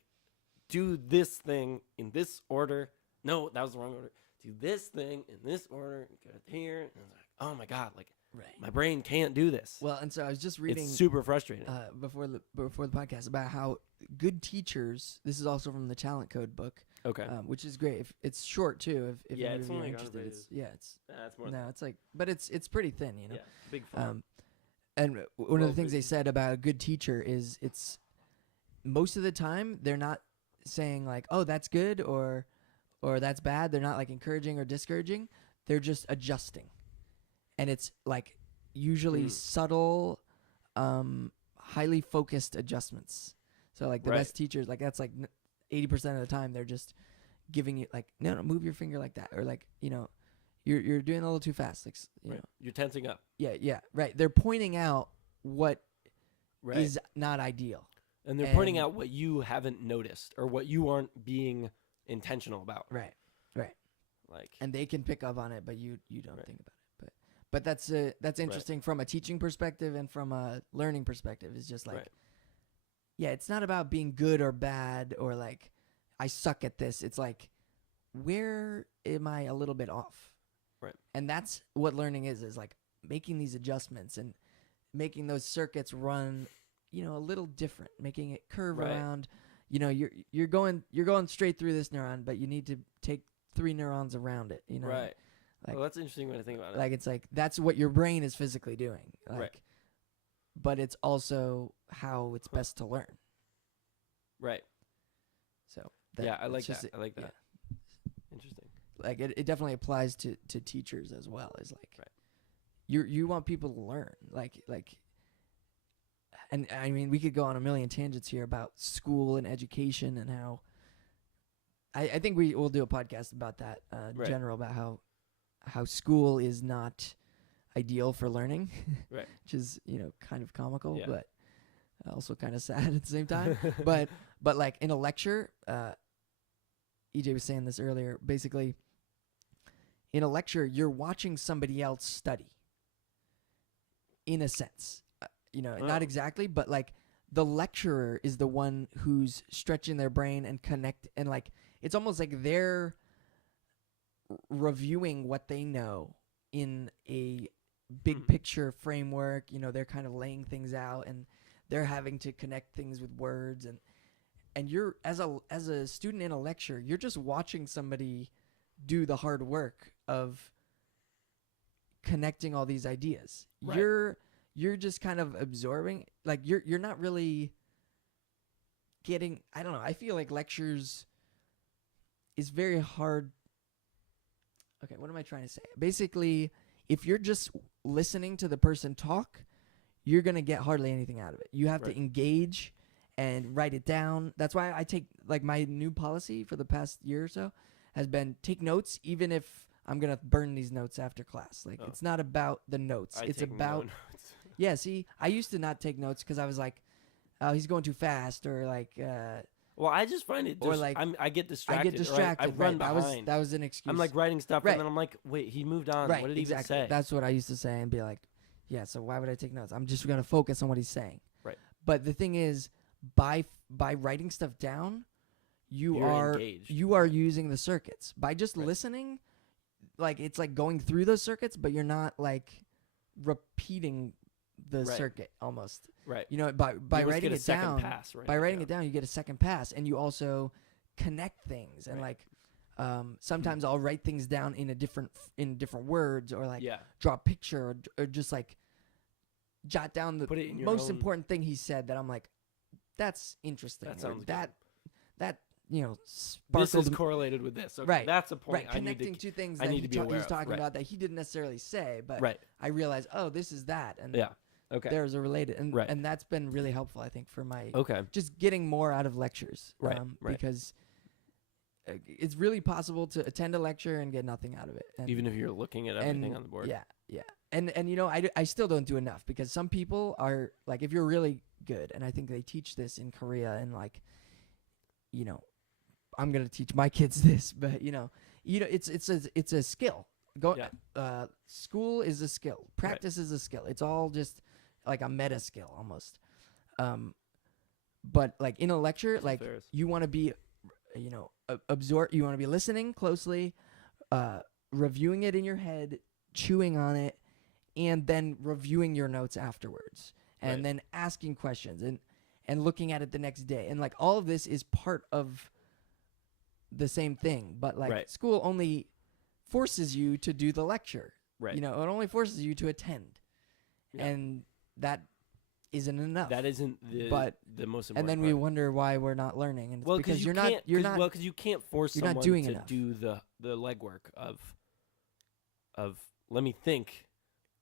do this thing in this order. No, that was the wrong order. Do this thing in this order. Get it here. And I was like, oh my god, like Right. my brain can't do this. Well, and so I was just reading It's super frustrating. before the podcast about how good teachers. This is also from the Talent Code book, Okay. which is great. If it's short too, if Yeah, any it's of you are only interested, 100 it's it's That's more. no, it's like, but it's pretty thin, you know. Yeah, big fun. And one of Well, the things they said about a good teacher is it's most of the time they're not saying like, oh, that's good or that's bad. They're not like encouraging or discouraging. They're just adjusting. And it's like usually subtle, highly focused adjustments. So like the Right. best teachers, like that's like 80% of the time they're just giving you like, no, move your finger like that. Or like, you're doing a little too fast. Like, you know. You're tensing up. Yeah, right. They're pointing out what Right. is not ideal. And they're pointing and- out what you haven't noticed or what you aren't being intentional about. Right. Like, And they can pick up on it, but you don't Right. think about it. But that's interesting from a teaching perspective and from a learning perspective. It's just like, Right. yeah, it's not about being good or bad or like I suck at this. It's like, where am I a little bit off? Right. And that's what learning is like making these adjustments and making those circuits run, a little different, making it curve Right. around. You're going straight through this neuron, but you need to take 3 neurons around it, right. like- Well, that's an interesting way to think about it. Like it's like that's what your brain is physically doing. Like, Right. But it's also how it's best to learn. Right. So Yeah, I it's like just that. I like that. Interesting. Like it definitely applies to teachers as well. Is like Right. you want people to learn. Like and I mean we could go on a million tangents here about school and education and how I think we will do a podcast about that Right. general about how school is not ideal for learning. Right. Which is, kind of comical, Yeah. but also kind of sad at the same time. but like in a lecture, EJ was saying this earlier, basically in a lecture, you're watching somebody else study in a sense, not Oh. exactly, but like the lecturer is the one who's stretching their brain and and like, it's almost like they're reviewing what they know in a big picture framework. They're kind of laying things out and they're having to connect things with words and you're as a student in a lecture, you're just watching somebody do the hard work of connecting all these ideas. Right. You're just kind of absorbing, like you're not really getting, I don't know, I feel like lectures is very hard. Okay, what am I trying to say? Basically, if you're just listening to the person talk, you're going to get hardly anything out of it. You have Right. to engage and write it down. That's why I take, like, my new policy for the past year or so has been take notes, even if I'm gonna burn these notes after class. Like, Oh. it's not about the notes. It's take about no notes. yeah. See, I used to not take notes because I was like, oh, he's going too fast, or like, Well, I just find it. Or, like, I get distracted. I get distracted. Right? I run right. behind. That was an excuse. I'm like writing stuff, Right. and then I'm like, wait, he moved on. right. What did he exactly. even say? That's what I used to say and be like, yeah. So why would I take notes? I'm just gonna focus on what he's saying. Right. But the thing is, by writing stuff down, You're are engaged. you are using the circuits. By just Right. listening, like, it's like going through those circuits, but you're not like repeating the Right. circuit almost. Right. You know, by You almost writing get a it second down, pass, right? by writing it down, you get a second pass, and you also connect things. And Right. like, sometimes I'll write things down in different words, or like Yeah. draw a picture, or just like jot down the Put it in your most own- important thing he said that I'm like, that's interesting. That or sounds that This is sparkled correlated with this. Okay, Right. that's a point. right, connecting two things I that need to be he aware was of. talking Right. about that he didn't necessarily say, but Right. I realized, oh, this is that, and Yeah. Okay. there's a related, and Right. and that's been really helpful, I think, for my Okay. just getting more out of lectures, Right, right. because it's really possible to attend a lecture and get nothing out of it, and, Even if you're looking at everything and on the board. yeah, and you know, I still don't do enough, because some people are like, if you're really good, and I think they teach this in Korea, and like, you know, I'm gonna teach my kids this, but you know, it's a skill. School is a skill. Practice is a skill. It's all just like a meta skill almost. But like in a lecture, like, Affairs. you want to be, you know, absorb. You want to be listening closely, reviewing it in your head, chewing on it, and then reviewing your notes afterwards, and Right. then asking questions, and looking at it the next day, and like all of this is part of the same thing. But like, Right. school only forces you to do the lecture. Right. You know, it only forces you to attend, Yeah. and that isn't enough. That isn't the most important. and then part. we wonder why we're not learning, and it's Well, because you you're can't, not you're not because you can't force you're not someone doing to enough. do the legwork of let me think.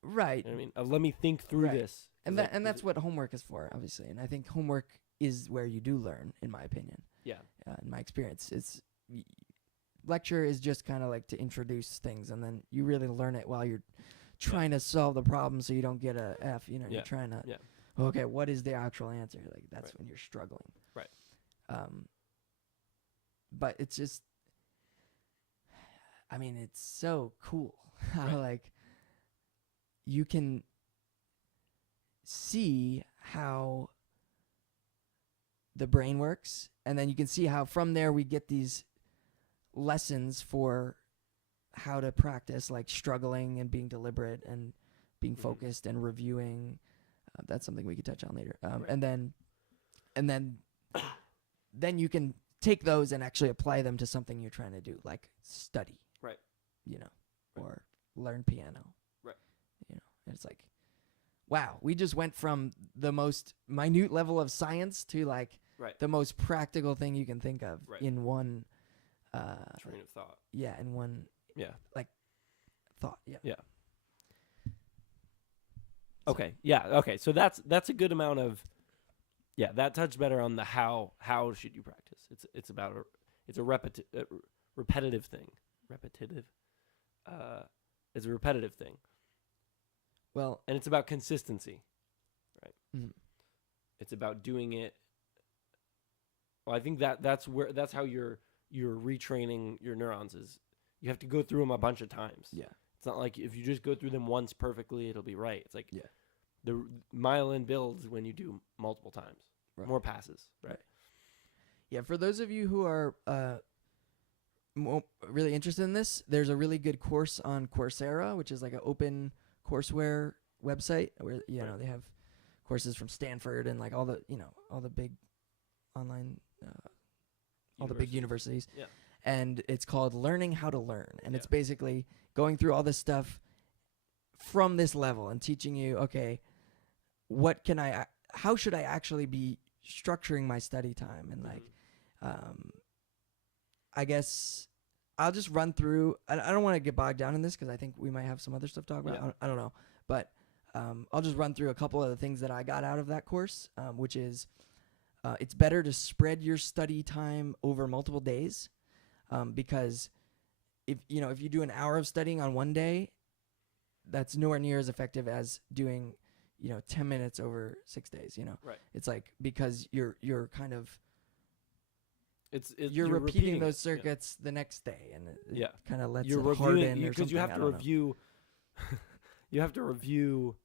right. You know what I mean, of let me think through Right. this. And Is that's it- what homework is for, obviously. And I think homework is where you do learn, in my opinion. Yeah. In my experience, lecture is just kind of like to introduce things, and then you really learn it while you're trying to solve the problem, so you don't get a F. You know, Yeah. you're trying to. Yeah. Okay, what is the actual answer? Like, that's Right. when you're struggling. Right. But it's just, I mean, it's so cool how Right. like you can see how the brain works, and then you can see how from there we get these lessons for how to practice, like struggling and being deliberate and being Mhm. focused and reviewing. That's something we could touch on later. Right. And then you can take those and actually apply them to something you're trying to do, like study. Right. You know, Right. or learn piano. Right. You know, and it's like, wow, we just went from the most minute level of science to like Right. the most practical thing you can think of Right. in one Train of thought. in one Yeah. thought. Yeah. Yeah. Okay. Yeah. Okay. So that's a good amount of. Yeah, that touched better on the how. How should you practice? It's about it's a repetitive thing. Repetitive. It's a repetitive thing, Well, and it's about consistency. mhm. It's about doing it. Well, I think that's how you're retraining your neurons is you have to go through them a bunch of times. Yeah. It's not like if you just go through them once perfectly, it'll be right. It's like Yeah. the myelin builds when you do multiple times, Right. more passes. Right. Yeah, for those of you who are really interested in this, there's a really good course on Coursera, which is like an open courseware website where you know Right. they have courses from Stanford and like all the big online all the big universities. Yeah. And it's called Learning How to Learn, and it's Yeah. basically going through all this stuff from this level and teaching you, okay, how should I actually be structuring my study time, and like I guess I'll just run through. I don't want to get bogged down in this because I think we might have some other stuff to talk about. Yeah. I don't know. But I'll just run through a couple of the things that I got out of that course, which is it's better to spread your study time over multiple days because if you do an hour of studying on one day, that's nowhere near as effective as doing 10 minutes over 6 days. Right. It's like, because you're kind of you're repeating those it, circuits the next day, and it kind of lets you're it harden, or because something. you have to review. You have to review.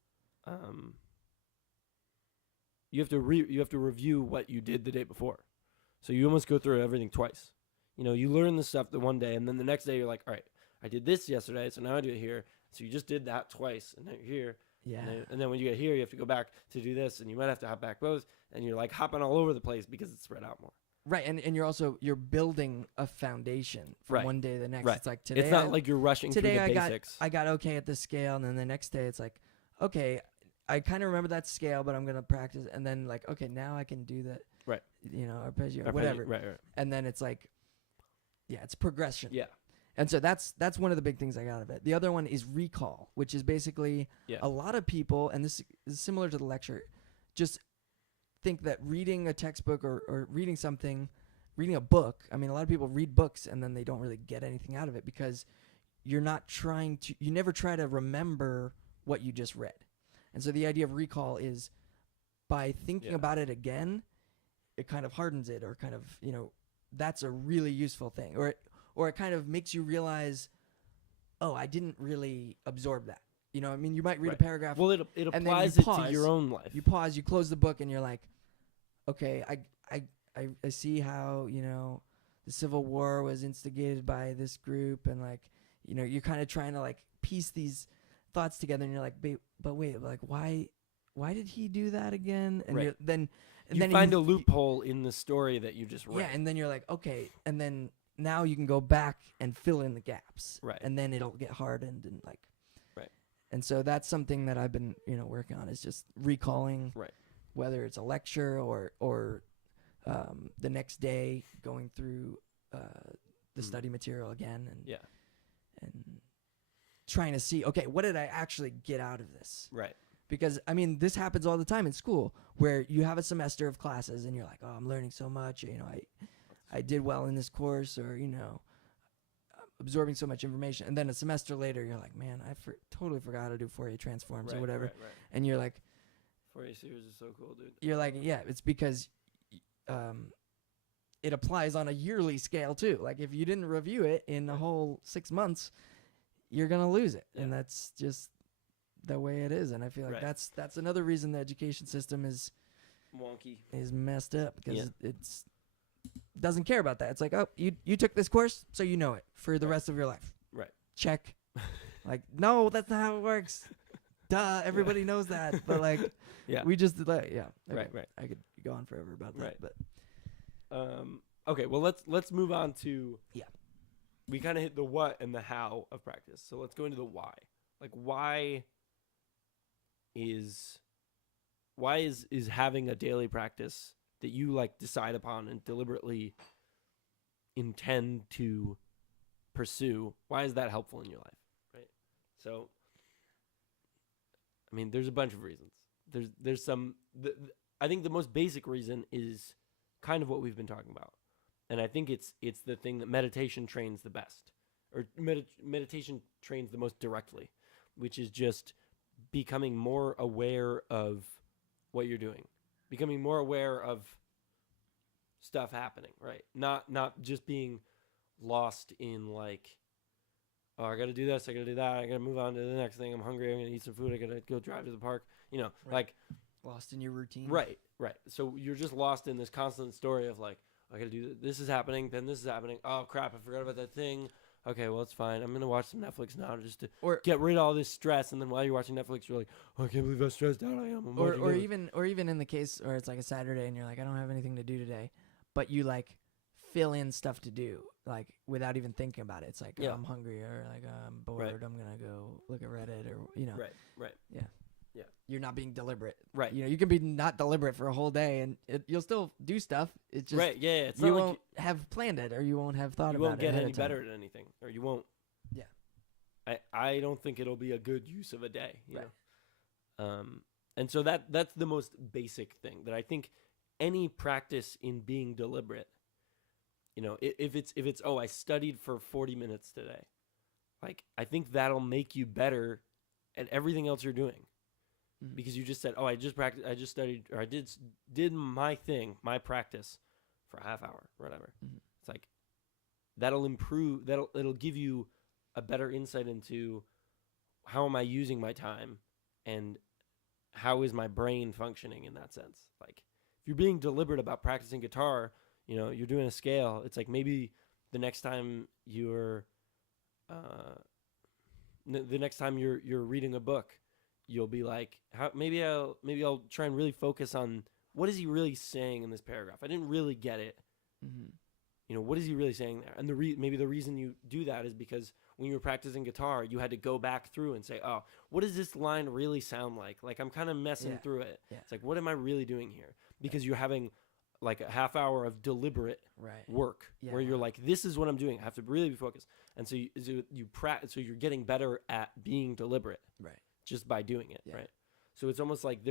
You have to review what you did the day before, so you almost go through everything twice. You learn the stuff the one day, and then the next day you're like, all right, I did this yesterday, so now I do it here. So you just did that twice, and now you're here. Yeah. And then when you get here, you have to go back to do this, and you might have to hop back both, and you're like hopping all over the place because it's spread out more. Right, and you're building a foundation from one day to the next. Right. It's like today. It's not like you're rushing through the basics. I got okay at this scale, and then the next day it's like, okay, I kind of remember that scale, but I'm gonna practice, and then like, okay, now I can do that. Right. Arpeggio, whatever. Right. And then it's like, it's progression. Yeah. And so that's one of the big things I got out of it. The other one is recall, which is basically a lot of people, and this is similar to the lecture, just think that reading a textbook or reading a book, I mean, a lot of people read books and then they don't really get anything out of it because you never try to remember what you just read. And so the idea of recall is by thinking about it again, it kind of hardens it, or kind of, that's a really useful thing. Or it kind of makes you realize, oh, I didn't really absorb that. I mean, you might read a paragraph. Well, it applies it to your own life. You pause, you close the book, and you're like, okay, I see how, the Civil War was instigated by this group, and like, you're kind of trying to like piece these thoughts together, and you're like, but wait, like why did he do that again? And then you find a loophole in the story that you just read. Yeah, and then you're like, okay, and then now you can go back and fill in the gaps. Right. And then it'll get hardened and like. Right. And so that's something that I've been, working on, is just recalling. Right. Whether it's a lecture or the next day going through the study material again, and trying to see, okay, what did I actually get out of this? Right. Because, I mean, this happens all the time in school, where you have a semester of classes and you're like, oh, I'm learning so much, I did well in this course, or, absorbing so much information. And then a semester later, you're like, man, I totally forgot how to do Fourier transforms or whatever. Right. And you're like, Fourier series is so cool, dude. You're like, yeah, it's because it applies on a yearly scale too. Like, if you didn't review it in the whole 6 months, you're going to lose it. Yeah. And that's just the way it is. And I feel like that's another reason the education system is wonky, is messed up, because it's doesn't care about that. It's like, oh, you took this course, so you know it for the rest of your life. Right. Check. Like, no, that's not how it works. Duh, everybody knows that. But like, we just did that. Yeah. Okay. Right. I could go on forever about that. But okay, well let's move on to we kind of hit the what and the how of practice. So let's go into the why. Like, why is having a daily practice that you like decide upon and deliberately intend to pursue, why is that helpful in your life? Right? So, I mean, there's a bunch of reasons. There's some, I think the most basic reason is kind of what we've been talking about. And I think it's the thing that meditation trains the best, or meditation trains the most directly, which is just becoming more aware of what you're doing, becoming more aware of stuff happening, right? Not just being lost in like, oh, I got to do this, I got to do that, I got to move on to the next thing. I'm hungry, I'm going to eat some food, I got to go drive to the park, like lost in your routine. Right. So you're just lost in this constant story of like, I got to do this is happening, then this is happening. Oh crap, I forgot about that thing. Okay, well, it's fine. I'm going to watch some Netflix now just to get rid of all this stress. And then while you're watching Netflix, you're like, oh, I can't believe how stressed out I am. Or even in the case where it's like a Saturday and you're like, I don't have anything to do today, but you like fill in stuff to do, like without even thinking about it. It's like, oh, I'm hungry, or like, I'm bored. Right. I'm going to go look at Reddit, or, Right. Yeah. You're not being deliberate. Right. You can be not deliberate for a whole day and you'll still do stuff. It's just, right. Yeah. It's you not won't like have planned it, or you won't have thought about it. You won't get any better at anything, or you won't. Yeah. I don't think it'll be a good use of a day. You right. know? And so that's the most basic thing that I think any practice in being deliberate, if it's, oh, I studied for 40 minutes today. like I think that'll make you better at everything else you're doing. Because you just said, "Oh, I just practiced, I just studied, or I did my thing, my practice for a half hour, or whatever." It's like that'll improve. It'll give you a better insight into how am I using my time, and how is my brain functioning in that sense. Like if you're being deliberate about practicing guitar, you're doing a scale. It's like maybe the next time you're reading a book, you'll be like, maybe I'll try and really focus on what is he really saying in this paragraph. I didn't really get it. What is he really saying there? And maybe the reason you do that is because when you were practicing guitar, you had to go back through and say, oh, what does this line really sound like? Like I'm kind of messing through it. Yeah. It's like, what am I really doing here? Because you're having like a half hour of deliberate work where you're like, this is what I'm doing. I have to really be focused. And so you practice, so you're getting better at being deliberate. Right. Just by doing it, right? So it's almost like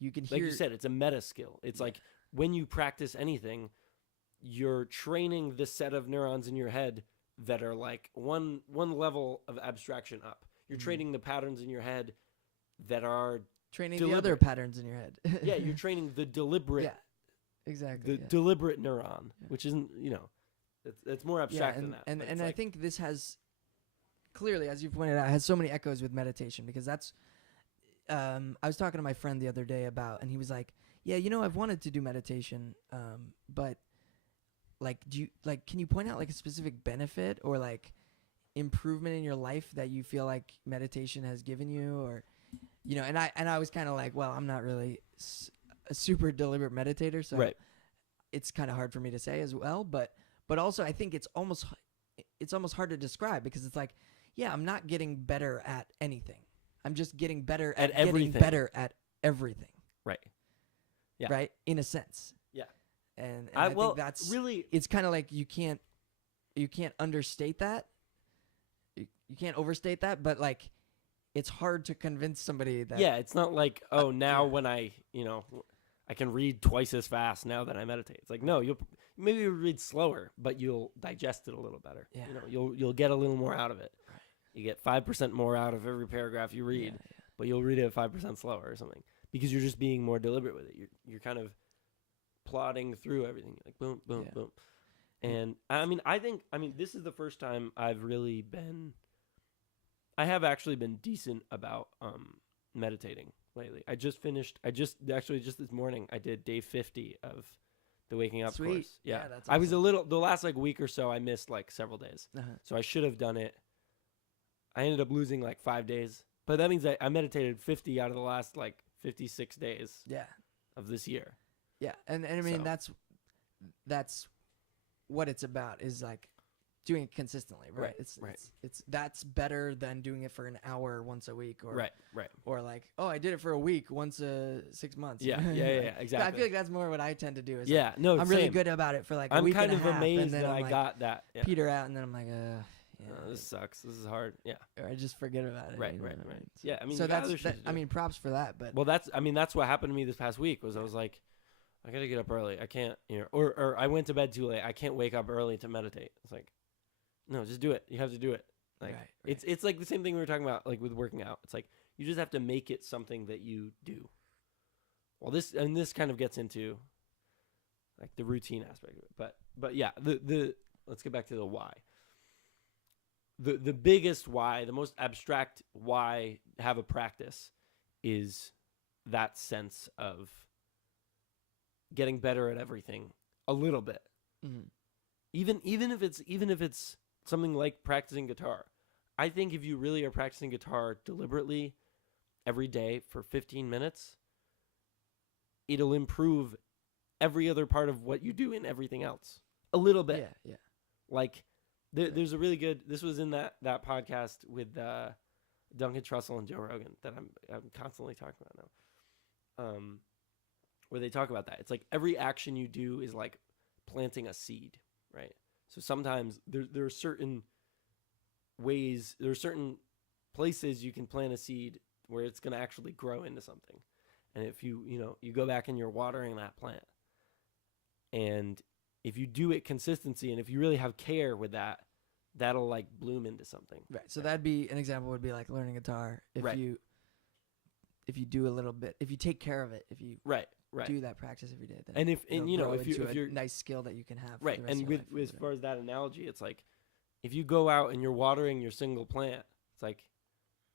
you can hear, like you said, it's a meta skill. It's like when you practice anything, you're training the set of neurons in your head that are like one level of abstraction up. You're training the patterns in your head that are training the other patterns in your head. Yeah, you're training the deliberate. Yeah, exactly. The deliberate neuron, which isn't, it's more abstract than that. And I think this has clearly, as you pointed out, has so many echoes with meditation, because that's I was talking to my friend the other day about, and he was like, yeah, I've wanted to do meditation, but like, can you point out like a specific benefit or like improvement in your life that you feel like meditation has given you? Or and I was kind of like, well, I'm not really a super deliberate meditator, so it's kind of hard for me to say as well, but also I think it's almost hard to describe, because it's like, yeah, I'm not getting better at anything. I'm just getting better at everything. Getting better at everything. Right. Yeah. Right? In a sense. Yeah. And I think that's really, it's kind of like you can't understate that. You can't overstate that, but like it's hard to convince somebody that. Yeah, it's not like, when I can read twice as fast now that I meditate. It's like, no, maybe you'll read slower, but you'll digest it a little better. Yeah. You'll get a little more out of it. Right. You get 5% more out of every paragraph you read, but you'll read it 5% slower or something, because you're just being more deliberate with it. You're kind of plodding through everything, like boom, boom, boom. And I think this is the first time I have actually been decent about meditating lately. Just this morning I did day 50 of the Waking Up course. Yeah, that's awesome. I was the last like week or so I missed like several days. So I should have done it. I ended up losing like 5 days, but that means I meditated 50 out of the last like 56 days of this year. Yeah. And I mean, that's what it's about, is like doing it consistently, right? It's that's better than doing it for an hour once a week, or or like, oh, I did it for a week once 6 months. Yeah, exactly. I feel like that's more what I tend to do. Is I'm really good about it for like a week and a half. I'm kind of amazed that I got that. Peter out, and then I'm like, this sucks. This is hard. Yeah. Or I just forget about it. Right. So, yeah. I mean, so props for that. But that's what happened to me this past week. Was I was like, I gotta get up early. I can't, or I went to bed too late. I can't wake up early to meditate. It's like, no, just do it. You have to do it. Like it's like the same thing we were talking about, like with working out. It's like you just have to make it something that you do. Well, this kind of gets into like the routine aspect of it. But yeah, the let's get back to the why. The biggest why, the most abstract why have a practice is that sense of getting better at everything a little bit. Mm-hmm. Even if it's something like practicing guitar. I think if you really are practicing guitar deliberately every day for 15 minutes, it'll improve every other part of what you do in everything else a little bit. Yeah. Like there's a really good, this was in that podcast with Duncan Trussell and Joe Rogan that I'm constantly talking about now. Where they talk about that. It's like every action you do is like planting a seed, right? So sometimes there are certain ways, there are certain places you can plant a seed where it's going to actually grow into something. And if you go back and you're watering that plant, and if you do it consistency, and if you really have care with that, that'll like bloom into something. Right. So that'd be an example. Would be like learning guitar. If Right. if you do a little bit, if you take care of it, if you Right. do that practice every day, then And if it'll you know grow if you into if you're a nice skill that you can have for right, the rest and of your with life or as far whatever. as that analogy, it's like if you go out and you're watering your single plant, it's like,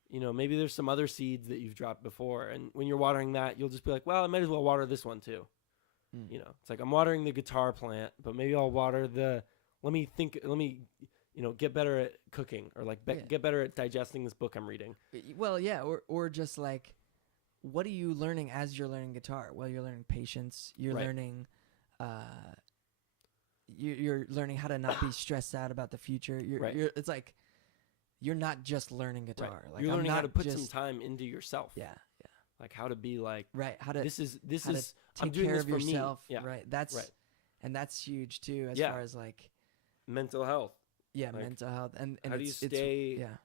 you know, maybe there's some other seeds that you've dropped before, and when you're watering that, you'll just be like, well, I might as well water this one too. Mm. You know, it's like I'm watering the guitar plant, but maybe I'll water the. Let me you know, get better at cooking, or like Yeah. get better at digesting this book I'm reading. Well, yeah, or just like, what are you learning as you're learning guitar? Well, you're learning patience. You're Right. learning, you're learning how to not be stressed out about the future. Right. It's like, you're not just learning guitar. Right. Like You're I'm learning how not to put just, some time into yourself. Yeah. Like how to be like, Right. How to this is how to I'm take doing care this of for yourself. me. Yeah. Right. That's Right. and that's huge too, as Yeah. far as like, Mental health. yeah, Like, mental health and how do you it's stay? yeah.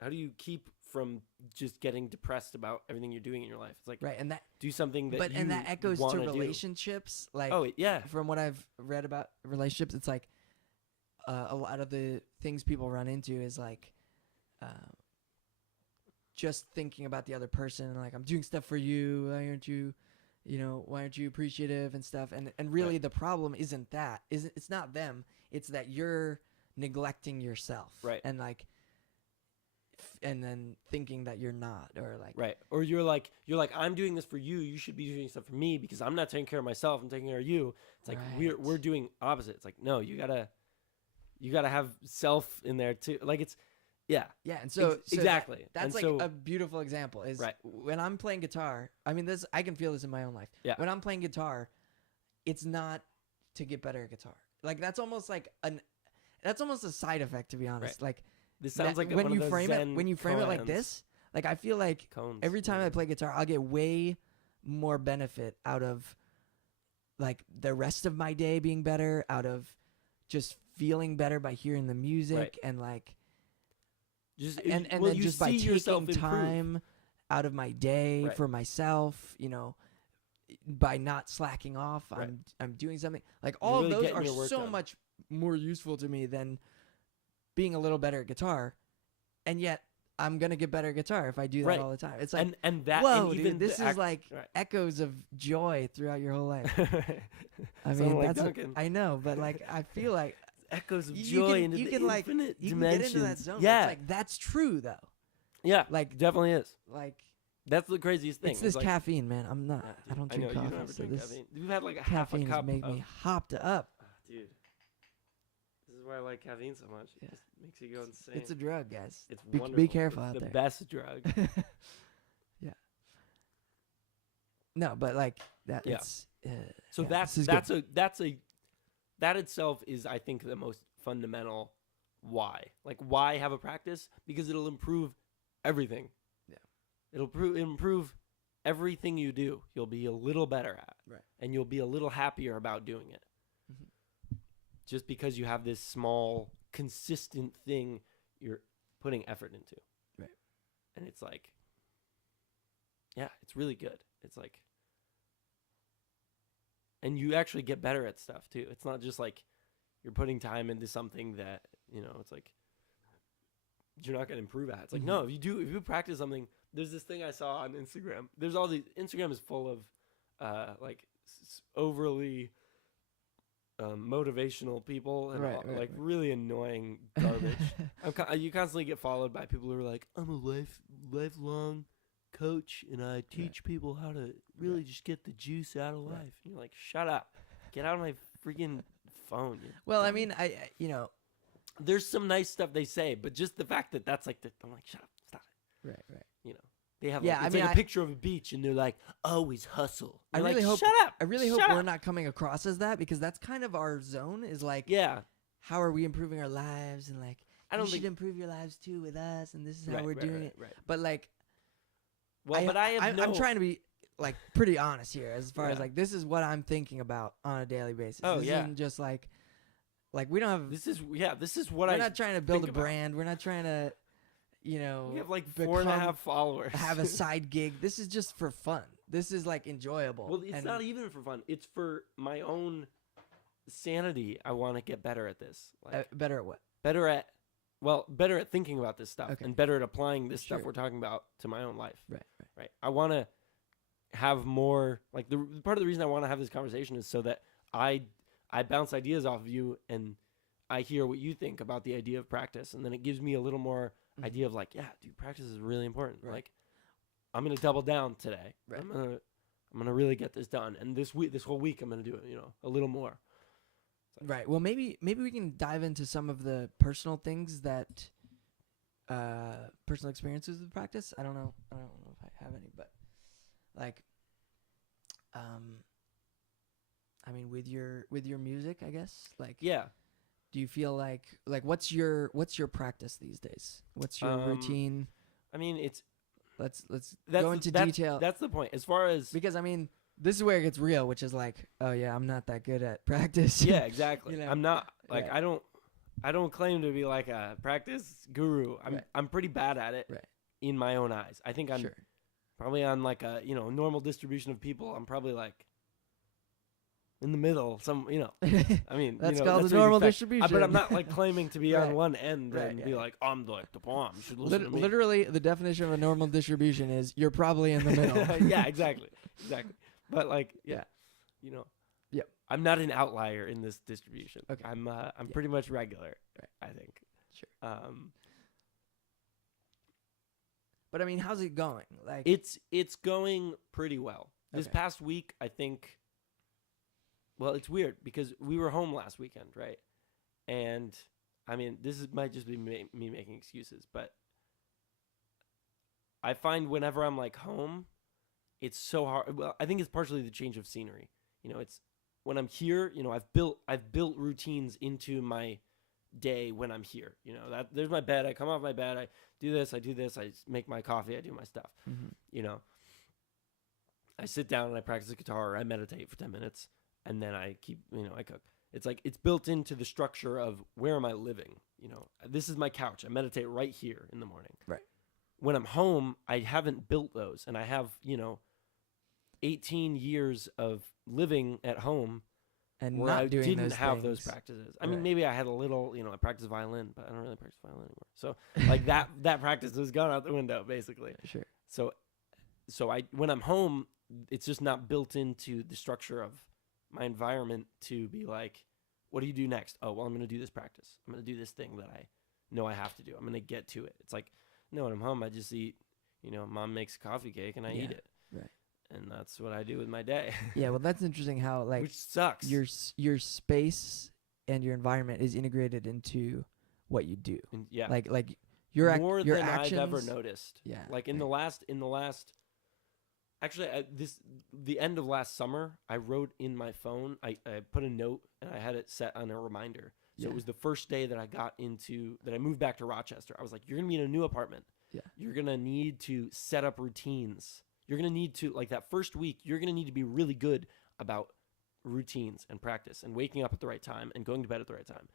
How do you keep from just getting depressed about everything you're doing in your life? It's like Right. And that do something that and that echoes to wanna do. relationships. Like, Oh yeah, from what I've read about relationships, it's like a lot of the things people run into is like just thinking about the other person and like, I'm doing stuff for you. Why aren't you, why aren't you appreciative and stuff? And really Right. the problem isn't that. It's not them. It's that you're neglecting yourself. Right. And like, and then thinking that you're not, or like, right. Or you're like I'm doing this for you. You should be doing stuff for me because I'm not taking care of myself. I'm taking care of you. It's like Right. we're doing opposite. It's like no, you gotta have self in there too. Like it's yeah. Yeah, and so exactly. That's And like so- a beautiful example. Is Right. when I'm playing guitar. I mean, I can feel this in my own life. Yeah. When I'm playing guitar, it's not to get better at guitar. Like that's almost like that's almost a side effect, to be honest. Like This sounds like when one you of those frame Zen it when you frame it like koans. this. Like I feel like Cones, every time yeah. I play guitar, I'll get way more benefit out of like the rest of my day being better, out of just feeling better by hearing the music Right. and like. Just And well, then you just by see yourself taking improve. time out of my day Right. for myself, by not slacking off, Right. I'm doing something. Like all really of those getting are your work so done. much more useful to me than being a little better at guitar. And yet I'm gonna get better at guitar if I do that Right. all the time. It's like, and that whoa, and dude, even this the is act- like right. echoes of joy throughout your whole life. I Sound mean, like that's Duncan. I know, but like I feel like echoes of you joy can- into you the can, like, infinite you can dimensions. get into that zone. Yeah, It's like that's true though. yeah, like- definitely is. Like That's the craziest thing. it's this like, caffeine, man. I'm not. Yeah, I dude, don't I drink know coffee. you don't ever so drink this caffeine. You've had like half a caffeine has cup made of, me hopped up. dude. This is why I like caffeine so much. Yeah. It just makes you go insane. It's a drug, guys. It's be wonderful. careful It's out the there. best drug. Yeah. No, but like that. Yeah. It's So yeah, that's this is good. that itself is, I think, the most fundamental why. Like why have a practice? Because it'll improve everything. Yeah. It'll improve everything you do. You'll be a little better at. Right. And you'll be a little happier about doing it. Mhm. Just because you have this small, consistent thing you're putting effort into. Right. And it's like, yeah, it's really good. It's like, and you actually get better at stuff too. It's not just like you're putting time into something that, it's like you're not going to improve at. It's like, no, if you practice something, there's this thing I saw on Instagram. There's all these, Instagram is full of like overly motivational people and Right, all, right, like right. really annoying garbage. You constantly get followed by people who are like, I'm a lifelong coach and I teach people how to really just get the juice out of life. Right. And you're like, shut up, get out of my freaking phone. you Well, I dummy." mean, I There's some nice stuff they say, but just the fact that that's like, I'm like, shut up, stop it. right. They have Yeah, like, I it's mean, like a I- picture of a beach and they're like, always hustle. I You're really like, hope- shut up. I really hope shut we're up." not coming across as that, because that's kind of our zone. Is like, Yeah. how are we improving our lives, and like, I don't you think should improve your lives too with us, and this is how right, we're right, doing right, it. Right. But like, Well, but I have I'm trying to be like pretty honest here, as far as Yeah. like, this is what I'm thinking about on a daily basis. Oh, this yeah. isn't just like we don't have. This is what we're I not trying to build a think about. brand. We're not trying to, We have like 4.5 become- followers. have a side gig. This is just for fun. This is like enjoyable. Well, it's and not even for fun. It's for my own sanity. I want to get better at this. Like better at what? better at better at thinking about this stuff Okay. and better at applying this stuff Sure. we're talking about to my own life. Right. Right. I want to have more, like, the part of the reason I want to have this conversation is so that I bounce ideas off of you and I hear what you think about the idea of practice, and then it gives me a little more idea of, like, yeah, dude, practice is really important. Right. Like, I'm gonna double down today. Right. I'm gonna really get this done, and this whole week, I'm gonna do it. A little more. Right. Well, maybe we can dive into some of the personal things that, personal experiences with practice. I don't know if I have any, but like, I mean, with your music, I guess. Like, Yeah. do you feel like what's your practice these days? What's your routine? I mean, Let's go into detail. That's the point. As far as Because I mean, this is where it gets real, which is like, oh yeah, I'm not that good at practice. yeah, exactly. You know? I'm not like Right. I don't claim to be like a practice guru. I'm pretty bad at it Right. in my own eyes. I think I'm Sure. probably on like a normal distribution of people. I'm probably like in the middle. I mean, That's that's called what the you'd normal expect. distribution. But I'm not like claiming to be Right. on one end Right, and yeah. be like, I'm like the bomb. You should listen to me. Literally, the definition of a normal distribution is you're probably in the middle. Yeah, exactly. But like, yeah, Yep. I'm not an outlier in this distribution. Okay. I'm Yeah. pretty much regular. Right. I think. Sure. Um, But I mean, how's it going? Like, it's going pretty well. This Okay. past week, I think. Well, it's weird because we were home last weekend, right? And I mean, might just be me making excuses, but I find whenever I'm like home, it's so hard. Well, I think it's partially the change of scenery. It's when I'm here. I've built routines into my day when I'm here. There's my bed. I come off my bed. I do this. I make my coffee. I do my stuff. mhm. I sit down and I practice the guitar. Or I meditate for 10 minutes, and then I keep. I cook. It's like it's built into the structure of where am I living. This is my couch. I meditate right here in the morning. Right. When I'm home, I haven't built those, and I have 18 years of living at home And where not I doing didn't those have those things. practices. I mean, Right. maybe I had a little, I practice violin, but I don't really practice violin anymore. So like that practice has gone out the window basically. Sure. So when I'm home, it's just not built into the structure of my environment to be like, what do you do next? Oh, well, I'm going to do this practice. I'm going to do this thing that I know I have to do. I'm going to get to it. It's like, no, when I'm home, I just eat, mom makes a coffee cake and I eat it. Right. And that's what I do with my day. Yeah. Well, that's interesting how like Which sucks. your space and your environment is integrated into what you do. And yeah. Like your More your than actions. I've ever noticed. Yeah. Like in the last actually the end of last summer, I wrote in my phone, I put a note and I had it set on a reminder. So Yeah. it was the first day that I moved back to Rochester. I was like, you're going to be in a new apartment. Yeah. You're going to need to set up routines. You're going to need to, like that first week, you're going to need to be really good about routines and practice and waking up at the right time and going to bed at the right time.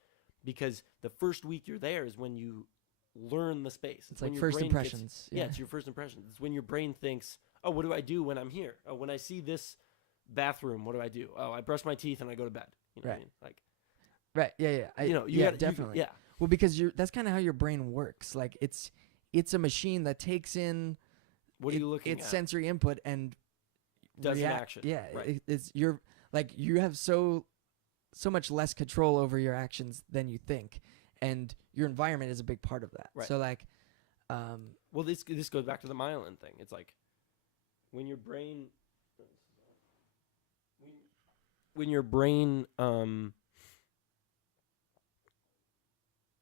Because the first week you're there is when you learn the space. It's when like your first brain impressions. yeah, it's your first impressions. It's when your brain thinks, oh, what do I do when I'm here? Oh, when I see this bathroom, what do I do? Oh, I brush my teeth and I go to bed. You know what I Right. mean? Like, Right. Yeah. Yeah. you yeah, gotta, definitely. yeah. Well, because that's kind of how your brain works. Like it's a machine that takes in What are you looking its at? sensory input and Does an react. action. Yeah. Right. It's you have so much less control over your actions than you think, and your environment is a big part of that. Right. So like, Well, this goes back to the myelin thing. It's like when your brain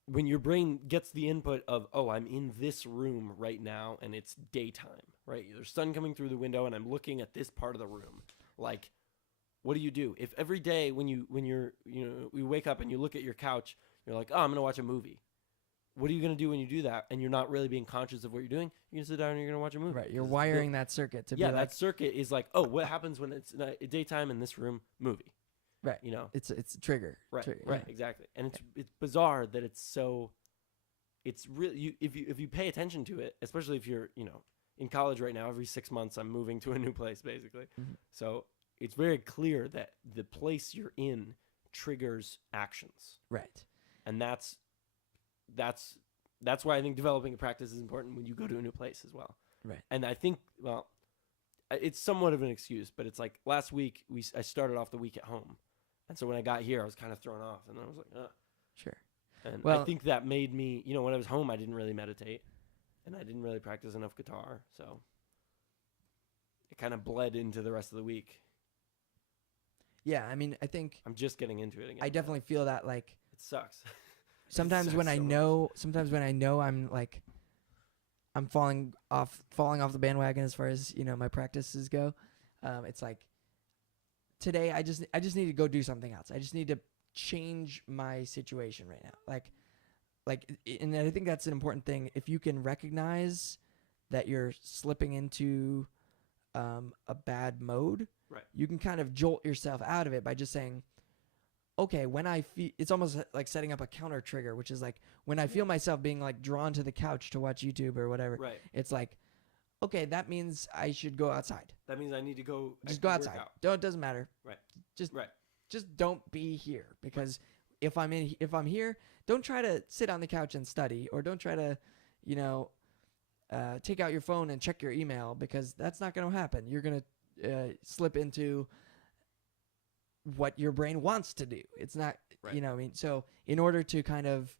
when your brain gets the input of, oh, I'm in this room right now and it's daytime, right? There's sun coming through the window and I'm looking at this part of the room. Like, what do? If every day when you wake up and you look at your couch, you're like, oh, I'm gonna watch a movie. What are you gonna do when you do that? And you're not really being conscious of what you're doing. You're gonna sit down and you're gonna watch a movie. right, you're wiring that circuit to be that like, circuit is like, oh, what happens when it's daytime in this room? Movie. right. It's a trigger. right, Trigger, right, yeah. exactly. And it's bizarre that it's so. It's really if you pay attention to it, especially if you're in college right now. Every 6 months, I'm moving to a new place, basically. Mm-hmm. So it's very clear that the place you're in triggers actions, Right. and that's that's why I think developing a practice is important when you go to a new place as well. Right. And I think, well, it's somewhat of an excuse, but it's like last week I started off the week at home. And so when I got here, I was kind of thrown off. And then I was like, ugh. Sure. And Well, I think that made me, when I was home, I didn't really meditate. And I didn't really practice enough guitar. So it kind of bled into the rest of the week. yeah, I mean, I think I'm just getting into it again. I definitely feel that, like, It sucks. sometimes sucks when I so much. know I'm like, I'm falling off the bandwagon as far as, my practices go. It's like today I just need to go do something else. I just need to change my situation right now. And I think that's an important thing. If you can recognize that you're slipping into a bad mode, Right. you can kind of jolt yourself out of it by just saying, okay, when I feel, it's almost like setting up a counter trigger, which is like when I feel myself being like drawn to the couch to watch YouTube or whatever, Right. it's like, okay, that means I should go outside. That means I need to go. Just go outside. Out. It doesn't matter. Right. Just Right. just don't be here, because if I'm here, don't try to sit on the couch and study, or don't try to, take out your phone and check your email, because that's not going to happen. You're going to slip into what your brain wants to do. It's not, Right. what I mean? So in order to kind of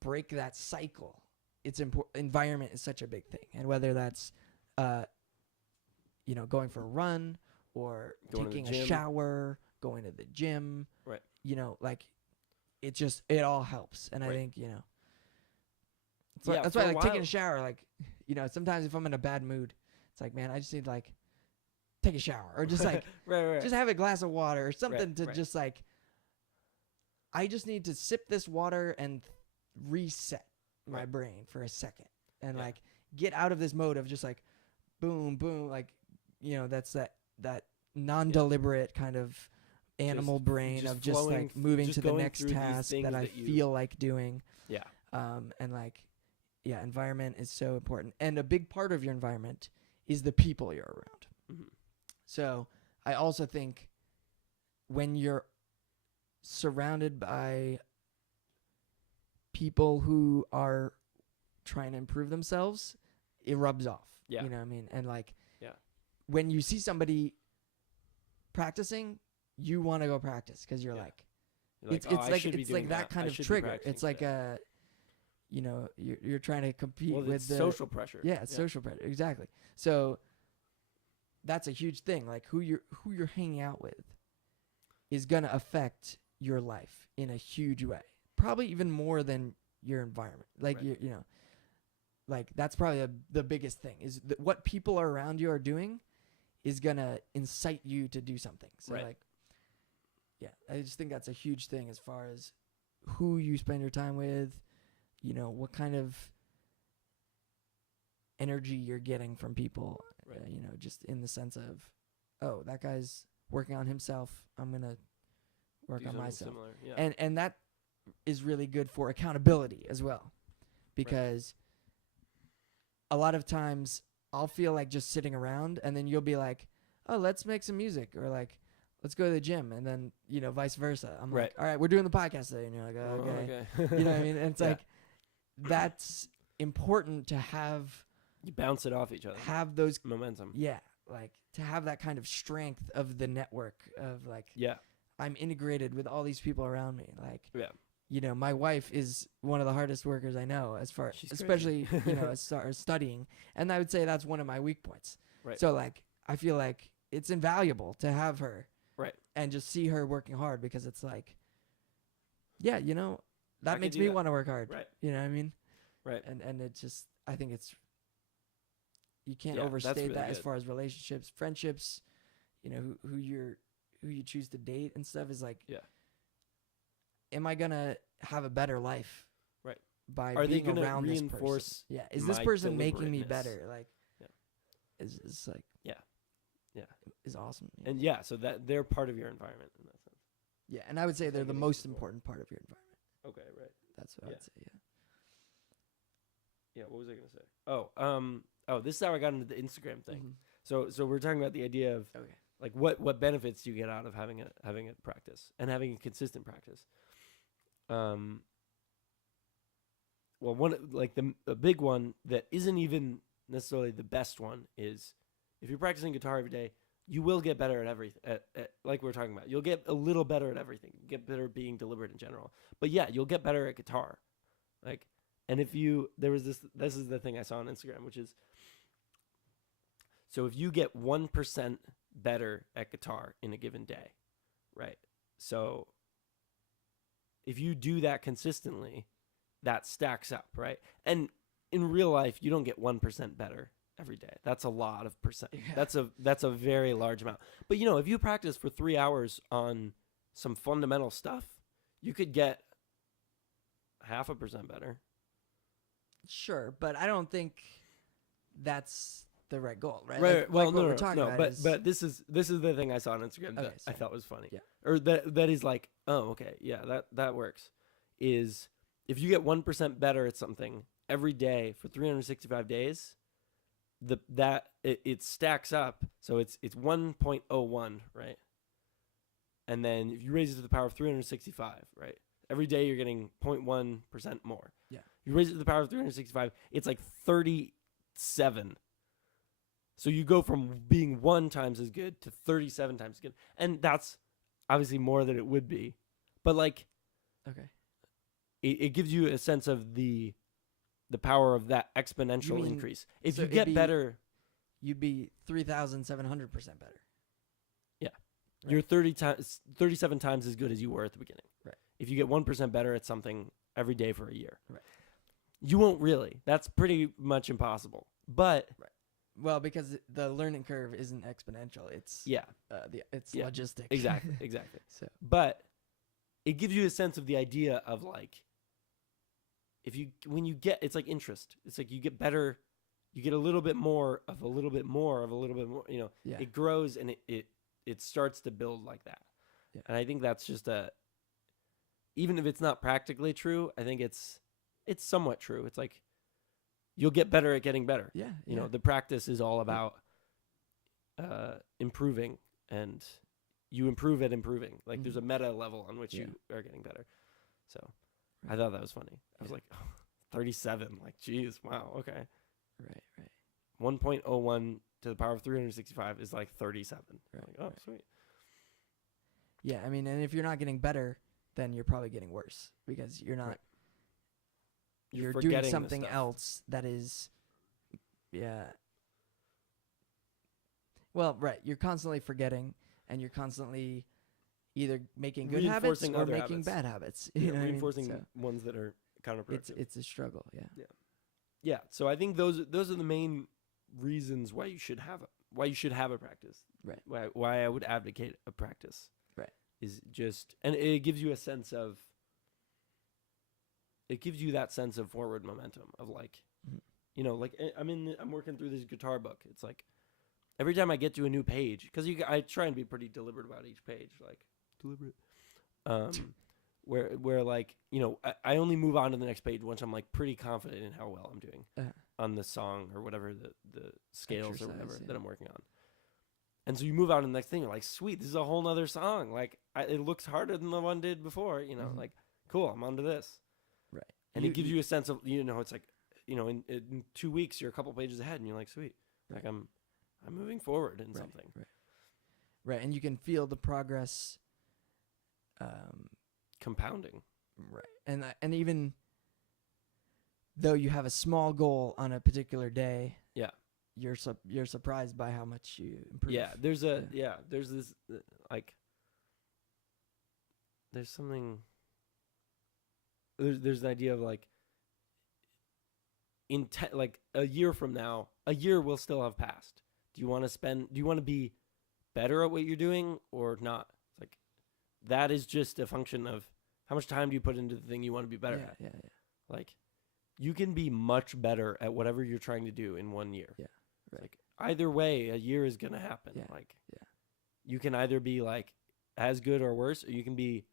break that cycle, it's important. Environment is such a big thing. And whether that's, going for a run, or Going to the taking a gym. shower, going to the gym, Right. Like it all helps. And I Right. think, Yeah, that's for why a like taking while- a shower, like, sometimes if I'm in a bad mood, it's like, man, I just need to like take a shower, or just like, right. just have a glass of water or something Right, to right. just like, I just need to sip this water and reset my Right. brain for a second, and Yeah. like get out of this mode of just like boom, boom, like, that's that non-deliberate kind of animal brain just of just flowing like moving just to the going next through these task things that I that you- feel like doing. Yeah. And like, yeah, environment is so important. And a big part of your environment is the people you're around. Mhm. So I also think when you're surrounded by people who are trying to improve themselves, it rubs off. Yeah. You know what I mean? And like, Yeah. when you see somebody practicing, you want to go practice, because you're Yeah. like, You're it's "Oh, I like should be it's like doing that kind I of should be trigger. practicing It's like today." you're trying to compete Well, with it's the social pressure. yeah, it's social pressure, exactly. So that's a huge thing. Like who you're hanging out with is gonna affect your life in a huge way, probably even more than your environment. Like Right. like that's probably the biggest thing is that what people around you are doing is gonna incite you to do something. So Right. like, yeah, I just think that's a huge thing as far as who you spend your time with, what kind of energy you're getting from people, Right. just in the sense of, oh, that guy's working on himself, I'm going to work Do on something myself. Similar. Yeah. And that is really good for accountability as well, because a lot of times I'll feel like just sitting around, and then you'll be like, oh, let's make some music, or like, let's go to the gym, and then, vice versa. I'm Right. like, all right, we're doing the podcast today, and you're like, oh, Oh, okay. okay. You know what I mean? And it's Yeah. like, that's important to have You bounce it off each other. those, Momentum. yeah, like to have that kind of strength of the network of like, Yeah. I'm integrated with all these people around me. Like, Yeah. my wife is one of the hardest workers I know, as far, She's especially, crazy. as far as studying. And I would say that's one of my weak points. Right. So like, I feel like it's invaluable to have her. Right. And just see her working hard, because it's like, yeah, that I makes could do me that. want to work hard. Right. You know what I mean? Right. And it just, I think it's, you can't Yeah, that's overstate really that as good. far as relationships, friendships, who you choose to date and stuff, is like, Yeah. am I gonna have a better life? Right. By Are they being gonna around this person? reinforce Yeah. Is this my person making me deliberateness? better? Like, Yeah. is like, Yeah. Yeah. is awesome. And yeah, so that they're part of your environment in that sense. yeah, and I would say they're the Taking most control. important part of your environment. Okay. Right. That's what I Yeah. would say. Yeah. Yeah. What was I gonna say? Oh, this is how I got into the Instagram thing. Mhm. So we're talking about the idea of Okay. like what benefits do you get out of having a practice and having a consistent practice. well, one like the big one that isn't even necessarily the best one is if you're practicing guitar every day, you will get better at everything. Like we were talking about, you'll get a little better at everything. You get better at being deliberate in general. But yeah, you'll get better at guitar. Like, and if you this is the thing I saw on Instagram, which is so if you get 1% better at guitar in a given day, right? So if you do that consistently, that stacks up, right? And in real life, you don't get 1% better every day. That's a lot of percent. Yeah. That's a very large amount. But if you practice for 3 hours on some fundamental stuff, you could get 0.5% better. Sure, but I don't think that's the right goal, right? Right. Like, well, what no, we're talking about is, but this is the thing I saw on Instagram that Okay, I sorry. thought was funny. Yeah. Or that is like, oh, okay, yeah, that works. Is if you get 1% better at something every day for 365 days, it stacks up. So it's 1.01, right? And then if you raise it to the power of 365, right? Every day you're getting 0.1% more. Yeah. You raise it to the power of 365, it's like 37. So you go from being 1 times as good to 37 times as good. And that's obviously more than it would be. But like, okay, it gives you a sense of the power of that exponential mean- increase. If so you it'd get be- better, you'd be 3,700% better. Yeah. Right. you're 37 times as good as you were at the beginning. Right. If you get 1% better at something every day for a year. Right. You won't really. That's pretty much impossible. But Well, because the learning curve isn't exponential; it's yeah, it's Yeah, logistic. exactly. So But it gives you a sense of the idea of like, when you get, it's like interest. It's like you get better, you get a little bit more of a little bit more of a little bit more. yeah, It grows and it starts to build like that. Yeah. And I think that's just even if it's not practically true, I think it's somewhat true. It's like you'll get better at getting better. yeah, The practice is all about improving, and you improve at improving. Like there's a meta level on which Yeah. you are getting better. So I Right. thought that was funny. I was Yeah. like, 37. Like, geez, wow, okay. right, 1.01 to the power of 365 is like 37. Right, Like, oh, right. sweet. yeah. I mean, and if you're not getting better, then you're probably getting worse because you're not. Right. You're forgetting doing the something stuff. else that is, yeah. Well, right. You're constantly forgetting, and you're constantly either making good habits Reinforcing or other making habits. bad habits. Yeah, You know what I mean? reinforcing So ones that are counterproductive. it's a struggle. Yeah. Yeah, so I think those are the main reasons why you should have a practice. Right. Why I would advocate a practice. Right. Is just, and it gives you a sense of, it gives you that sense of forward momentum of like, Mhm. like I'm working through this guitar book. It's like every time I get to a new page, because I try and be pretty deliberate about each page, like deliberate. Where like I only move on to the next page once I'm like pretty confident in how well I'm doing on the song or whatever the scales or whatever Exercise, that I'm working on. And so you move on to the next thing. You're like, sweet, this is a whole nother song. Like it looks harder than the one did before. Mhm. Like cool, I'm onto this. Right. And it gives you a sense of it's like in 2 weeks you're a couple pages ahead and you're like, sweet, like I'm moving forward in something. Right, and you can feel the progress. Compounding. Right, and even though you have a small goal on a particular day, Yeah. you're surprised by how much you improve. Yeah, there's this like there's something there's an idea of like like a year from now, a year will still have passed. Do you want to be better at what you're doing or not? It's like that is just a function of how much time do you put into the thing you want to be better at. Yeah. Like you can be much better at whatever you're trying to do in 1 year. Yeah, It's right. like either way, a year is going to happen. Yeah, Like yeah. you can either be like as good or worse, or you can be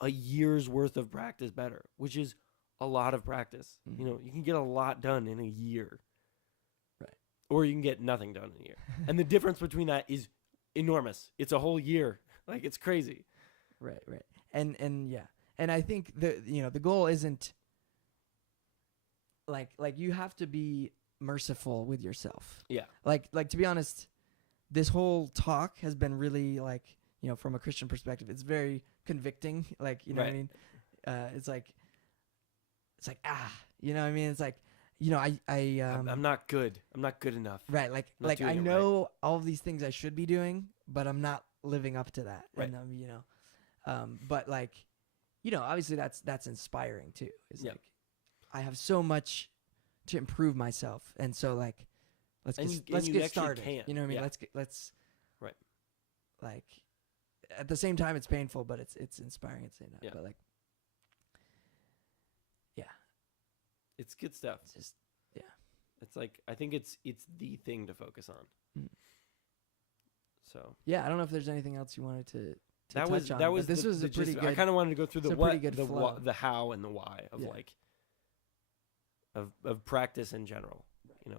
a year's worth of practice better, which is a lot of practice. Mhm. You can get a lot done in a year. Right. Or you can get nothing done in a year. And the difference between that is enormous. It's a whole year. Like it's crazy. Right. And yeah. And I think the goal isn't like you have to be merciful with yourself. Yeah. Like to be honest, this whole talk has been really like, from a Christian perspective, it's very convicting. Like, you know what I Right. mean? It's like, you know what I mean? It's like, I'm not good. I'm not good enough. right. Like, not doing I it right. know all of these things I should be doing, but I'm not living up to that. Right. And, but like, obviously that's inspiring too. It's Yeah. like, I have so much to improve myself. And so like, let's And get you actually started. can. You know what I mean? Yeah. Let's Right. like, at the same time, it's painful, but it's inspiring at the same time. Yeah. But like, It's good stuff. it's just, It's like, I think it's the thing to focus on. Mm. So yeah, I don't know if there's anything else you wanted to that touch was on. that but was this was a gist pretty of it. good. I kind of wanted to go through it's the a what, pretty good flow. the how and the why of Yeah. like of practice in general.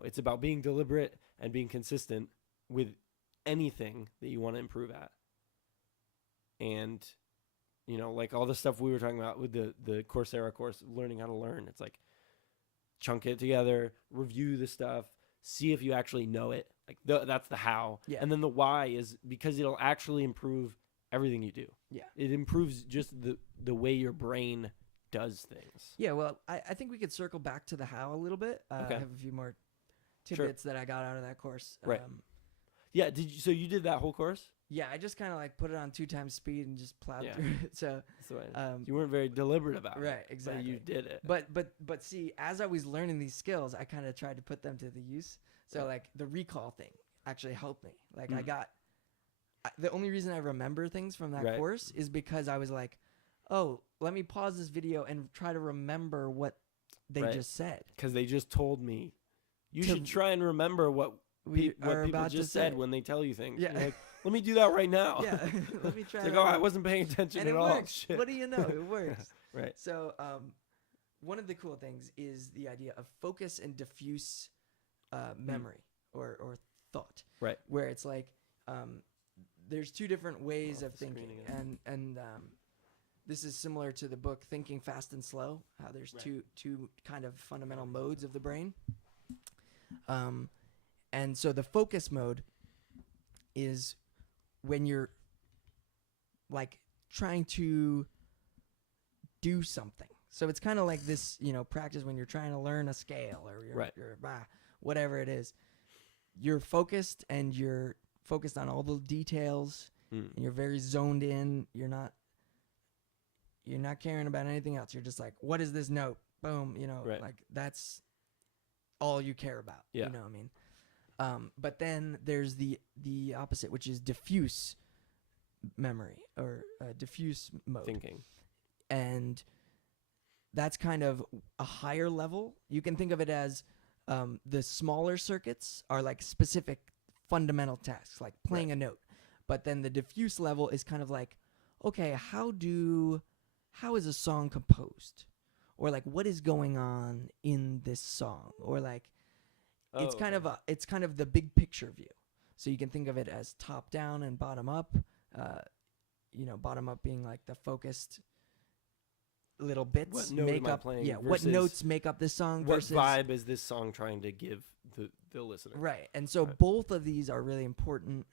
It's about being deliberate and being consistent with anything that you want to improve at. And like all the stuff we were talking about with the Coursera course, learning how to learn. It's like chunk it together, review the stuff, see if you actually know it. Like that's the how. Yeah. And then the why is because it'll actually improve everything you do. Yeah. It improves just the way your brain does things. Yeah, well, I think we could circle back to the how a little bit. Okay. I have a few more Sure. tidbits that I got out of that course. Right. Yeah. So you did that whole course? Yeah, I just kind of like put it on 2 times speed and just plowed Yeah. through it. So, So um, you weren't very deliberate about it. right, exactly. But you did it. But see, as I was learning these skills, I kind of tried to put them to the use. So Yeah. like the recall thing actually helped me. Like Mm. the only reason I remember things from that Right. course is because I was like, oh, let me pause this video and try to remember what they Right. just said. Because they just told me. You To- should try and remember what We what are people about to just say. said when they tell you things. Yeah. You're like, let me do that right now. Yeah, let me try. It's like, that oh, I out. wasn't paying attention And at it all. works. Shit. What do you know? It works. Right. So, one of the cool things is the idea of focus and diffuse memory or thought. Right. Where it's like there's 2 different ways Off of the screen thinking, again. and this is similar to the book Thinking Fast and Slow. How there's Right. two kind of fundamental modes of the brain. And so the focus mode is when you're like trying to do something. So it's kind of like this, practice when you're trying to learn a scale or Right. whatever it is. You're focused and you're focused on all the details Mm. and you're very zoned in. You're not caring about anything else. You're just like, what is this note? Boom, Right. like that's all you care about. Yeah. You know what I mean? But then there's the opposite, which is diffuse memory or diffuse mode. Thinking. And that's kind of a higher level. You can think of it as the smaller circuits are like specific fundamental tasks, like playing Right. a note. But then the diffuse level is kind of like, okay, how is a song composed? Or like, what is going on in this song? Or like, it's kind of the big picture view. So you can think of it as top down and bottom up. Bottom up being like the focused little bits What note make am I up. playing Yeah, what versus notes make up this song what versus vibe is this song trying to give the listener? right. And so Right. both of these are really important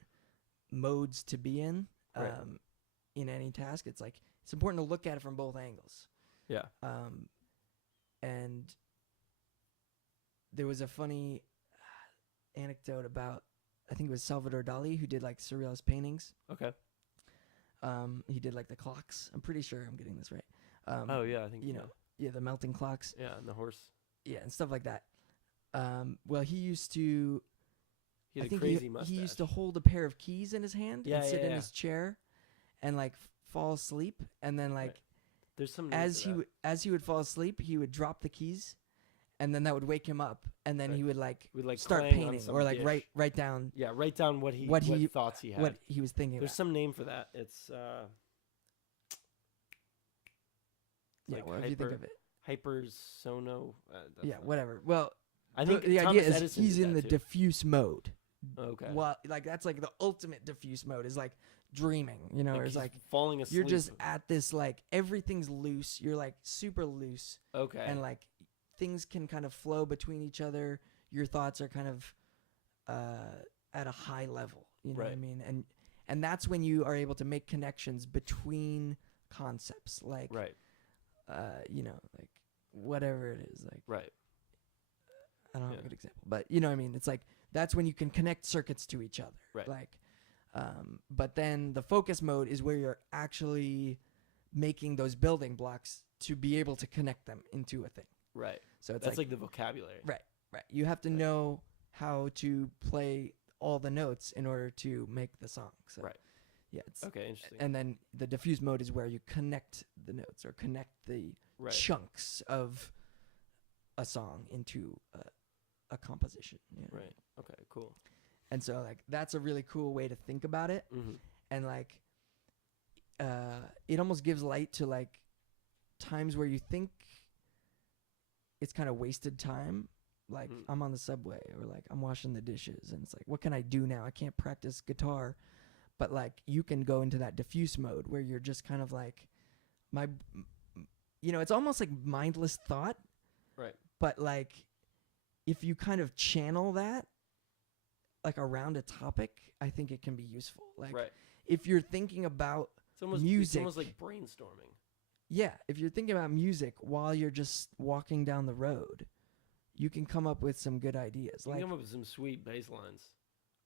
modes to be in. Right. In any task, it's like it's important to look at it from both angles. Yeah. And there was a funny anecdote about, I think it was Salvador Dali, who did like surrealist paintings. Okay. He did like the clocks. I'm pretty sure I'm getting this right. Oh yeah, I think the melting clocks. Yeah, and the horse. Yeah, and stuff like that. Well, he used to. He I had a think crazy mustache. he used to hold a pair of keys in his hand Yeah, and sit yeah, in yeah. his chair, and like fall asleep, and then like There's some name as for he that. as he would fall asleep, he would drop the keys, and then that would wake him up, and then Right. he would like Would, like, start clang on painting some or like dish. write down Yeah, write down what what thoughts he had. what he was thinking There's about. some name for that. It's Yeah, like well, if you think of it. hypersono. That's Yeah, not- whatever. Well, I the, think the Thomas idea is Edison he's did in the that too. diffuse mode. Okay. Well, like that's like the ultimate diffuse mode is like dreaming, where it's he's like falling asleep. you're just at this like everything's loose. You're like super loose okay. and like things can kind of flow between each other. Your thoughts are kind of at a high level. You know what I Right. mean? And that's when you are able to make connections between concepts, like Right. you know, like whatever it is, like Right. I don't have Yeah. a good example, but you know what I mean? It's like that's when you can connect circuits to each other. Right. Like but then the focus mode is where you're actually making those building blocks to be able to connect them into a thing. Right. So it's That's like the vocabulary. right. You have to Right. know how to play all the notes in order to make the song. So Right. yeah, it's Okay, interesting. and then the diffuse mode is where you connect the notes or connect the Right. chunks of a song into a composition. You know? Right. Okay, cool. And so like that's a really cool way to think about it. Mm-hmm. And like it almost gives light to like times where you think it's kind of wasted time, like I'm on the subway or like I'm washing the dishes and it's like what can I do now? I can't practice guitar. But like you can go into that diffuse mode where you're just kind of like it's almost like mindless thought. Right. But like if you kind of channel that like around a topic, I think it can be useful. Like Right. if you're thinking about It's almost music, like brainstorming. yeah, if you're thinking about music while you're just walking down the road, you can come up with some good ideas. You Like, can come up with some sweet bass lines.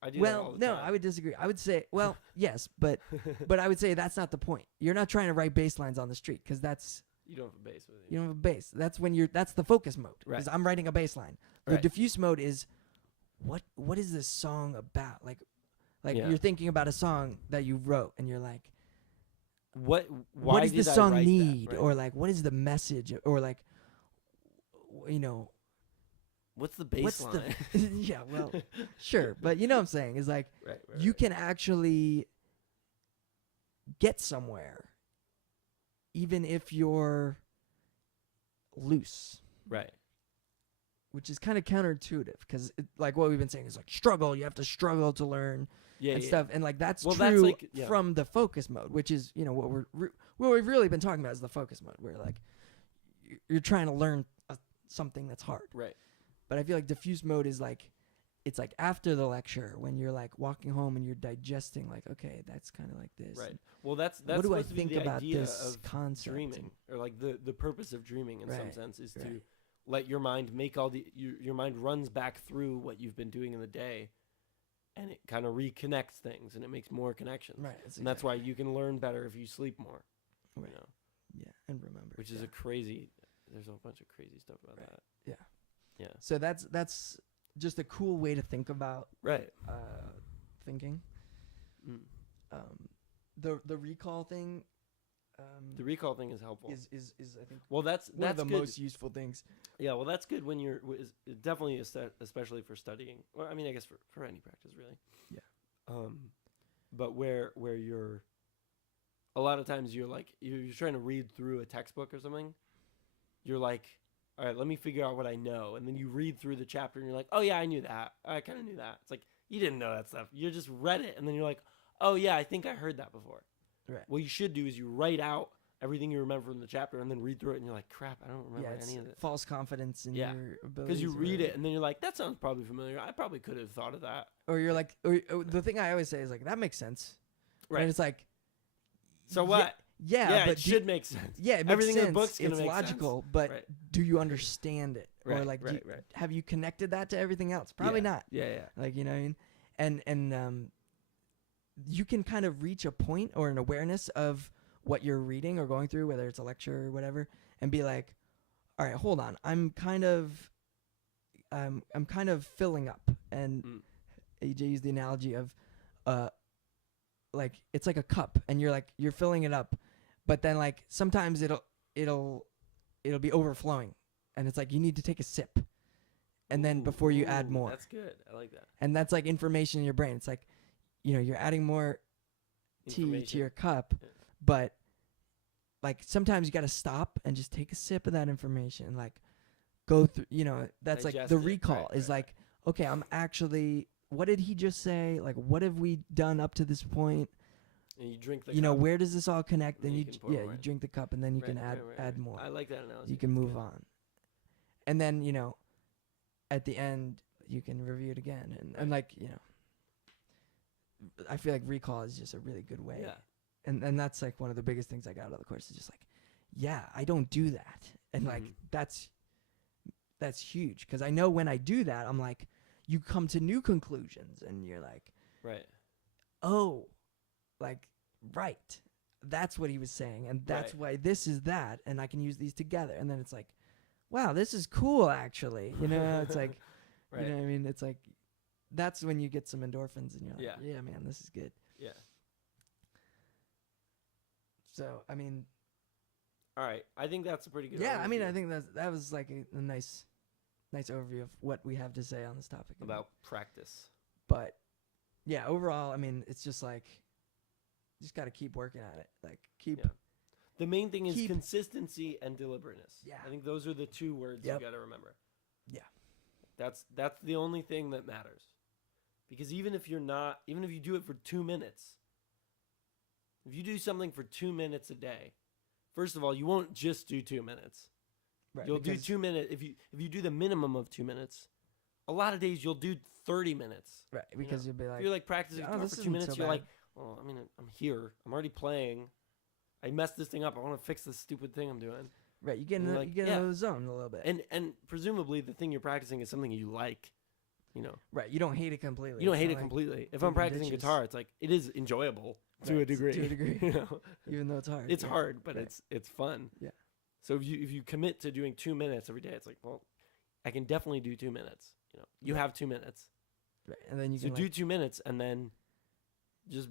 I do that all well, the no, time. I would disagree. I would say, well, yes, but I would say that's not the point. You're not trying to write bass lines on the street because that's You don't have a bass with you. you don't have a bass. That's when that's the focus mode. Because Right. I'm writing a bass line. The Right. diffuse mode is what is this song about? Like Yeah. you're thinking about a song that you wrote and you're like, What what does did this I song write need? that? Right. Or like what is the message? Or like What's the bass what's line? the yeah, well, sure. But you know what I'm saying? Is like right, you right. can actually get somewhere even if you're loose, Right. which is kind of counterintuitive because like what we've been saying is like struggle. You have to struggle to learn Yeah, and yeah. stuff. And like that's Well, true that's like- yeah. from the focus mode, which is what we've really been talking about is the focus mode, where like you're trying to learn something that's hard. Right. But I feel like diffuse mode is like it's like after the lecture when you're like walking home and you're digesting like okay, that's kind of like this. Right. and Well, that's what do I supposed to be think the about idea this of concept? dreaming, or like the purpose of dreaming in some Right, sense is to right. let your mind make all the your mind runs back through what you've been doing in the day, and it kind of reconnects things and it makes more connections. Right. And that's why you can learn better if you sleep more. Right. You know, Yeah, and remember. which is yeah. a crazy. There's a bunch of crazy stuff about Right. that. Yeah. Yeah. So that's just a cool way to think about Right. thinking. Mm. The recall thing The recall thing is helpful. is I think Well, that's one of the good. most useful things. Yeah, well, that's good when you're definitely especially for studying. Well, I mean, I guess for any practice really. Yeah. But where you're, a lot of times you're like you're trying to read through a textbook or something. You're like, all right, let me figure out what I know, and then you read through the chapter and you're like, oh yeah, I knew that. I kind of knew that. It's like you didn't know that stuff. You just read it, and then you're like, oh yeah, I think I heard that before. Right. What you should do is you write out everything you remember from the chapter and then read through it and you're like, crap, I don't remember It's any of it. false confidence in Yeah. your abilities. Because you or read it whatever. and then you're like, that sounds probably familiar. I probably could have thought of that. Or you're like, or the thing I always say is like, that makes sense. Right. And it's like, So yeah, what? Yeah, but it should make sense. yeah, it makes Everything in sense. the book's gonna it's make logical, sense. but Right. do you understand it? Or Right, like, right, right. have you connected that to everything else? Probably Yeah. not. Yeah, yeah. Like, you know what I mean? And you can kind of reach a point or an awareness of what you're reading or going through, whether it's a lecture or whatever, and be like, all right, hold on. I'm kind of filling up. And AJ used the analogy of like it's like a cup and you're filling it up, but then like sometimes it'll be overflowing and it's like you need to take a sip and then before you add more. That's good. I like that. And that's like information in your brain. It's like, you're adding more tea to your cup, Yeah. but like sometimes you got to stop and just take a sip of that information and like go through, that's like Digest the it. recall Right, is right, like, okay, I'm actually, what did he just say? Like, what have we done up to this point? And you drink the cup. Where does this all connect? And Then you you can pour more you in. drink the cup and then you Right, can add right, right, add right. more. I like that analogy. You can That's move good. on. and then at the end you can review it again, and like I feel like recall is just a really good way. Yeah. And that's like one of the biggest things I got out of the course is just like, yeah, I don't do that. And like, that's huge. Cause I know when I do that, I'm like, you come to new conclusions and you're like, right. Oh, like, right. That's what he was saying. And that's why this is that. And I can use these together. And then it's like, wow, this is cool actually. It's like, right. you know what I mean? It's like, that's when you get some endorphins and you're like, yeah man, this is good. Yeah. So, I mean, all right. I think that's a pretty good yeah, overview. I mean, I think that was like a nice overview of what we have to say on this topic. About practice. But, yeah, overall, I mean, it's just like, you just got to keep working at it. Like, keep. Yeah. The main thing is consistency and deliberateness. Yeah. I think those are the two words you got to remember. Yeah. That's the only thing that matters. Because even if you do it for 2 minutes, if you do something for 2 minutes a day, first of all, you won't just do 2 minutes. Right, you'll do 2 minutes. If you do the minimum of 2 minutes, a lot of days you'll do 30 minutes. Right, because you'll be like, if you're like practicing guitar for 2 minutes, you're bad. like, well, I mean, I'm here. I'm already playing. I messed this thing up. I want to fix this stupid thing I'm doing. Right, you get into the zone a little bit. And presumably the thing you're practicing is something you like. Right, you don't hate it completely. You don't hate it completely. If I'm practicing guitar, it's like it is enjoyable to a degree. To a degree, even though it's hard. It's hard, but it's fun. Yeah. So if you commit to doing 2 minutes every day, it's like, well, I can definitely do 2 minutes. You have 2 minutes. Right, and then you can do 2 minutes, and then just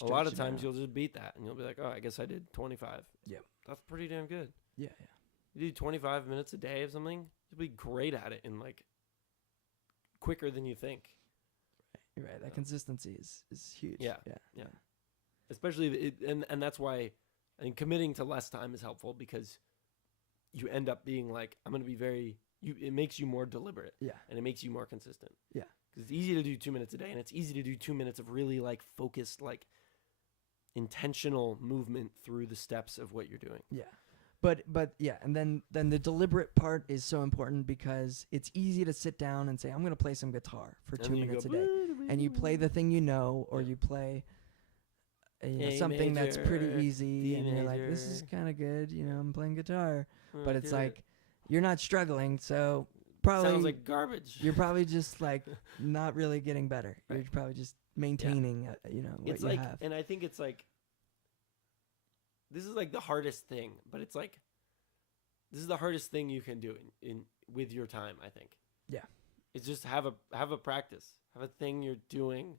a lot of times you'll just beat that, and you'll be like, oh, I guess I did 25. Yeah, that's pretty damn good. Yeah. You do 25 minutes a day of something, you'll be great at it in like quicker than you think. Right. That consistency is huge. Yeah. Especially and that's why I think committing to less time is helpful, because you end up being like, I'm going to be it makes you more deliberate. Yeah. And it makes you more consistent. Yeah. Because it's easy to do 2 minutes a day, and it's easy to do 2 minutes of really like focused, like intentional movement through the steps of what you're doing. Yeah. But yeah, and then the deliberate part is so important, because it's easy to sit down and say, I'm going to play some guitar for 2 minutes a day. And you play the thing or you play something that's pretty easy, and you're like, this is kind of good, I'm playing guitar. But it's like, you're not struggling, so probably sounds like garbage. You're probably just like not really getting better. Right. You're probably just maintaining, what it's you like, have. And I think it's like, this is like the hardest thing, but it's like, this is the hardest thing you can do in with your time, I think. Yeah. It's just have a practice, have a thing you're doing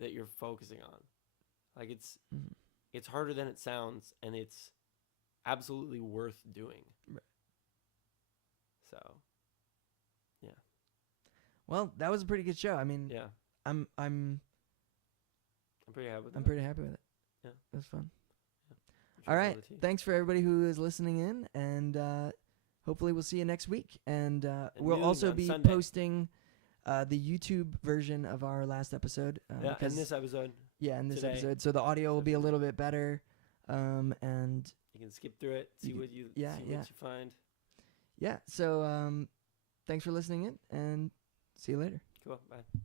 that you're focusing on. Like it's harder than it sounds, and it's absolutely worth doing. Right. So, yeah. Well, that was a pretty good show. I mean, yeah. I'm pretty happy with it. I'm pretty happy with it. Yeah. It was fun. Yeah. All right. Thanks for everybody who is listening in, and hopefully we'll see you next week. And we'll also be Sunday. Posting the YouTube version of our last episode. In this episode. Yeah, in this today. episode. So the audio will be a little bit better. And you can skip through it, see what you find. Yeah. So thanks for listening in, and see you later. Cool. Bye.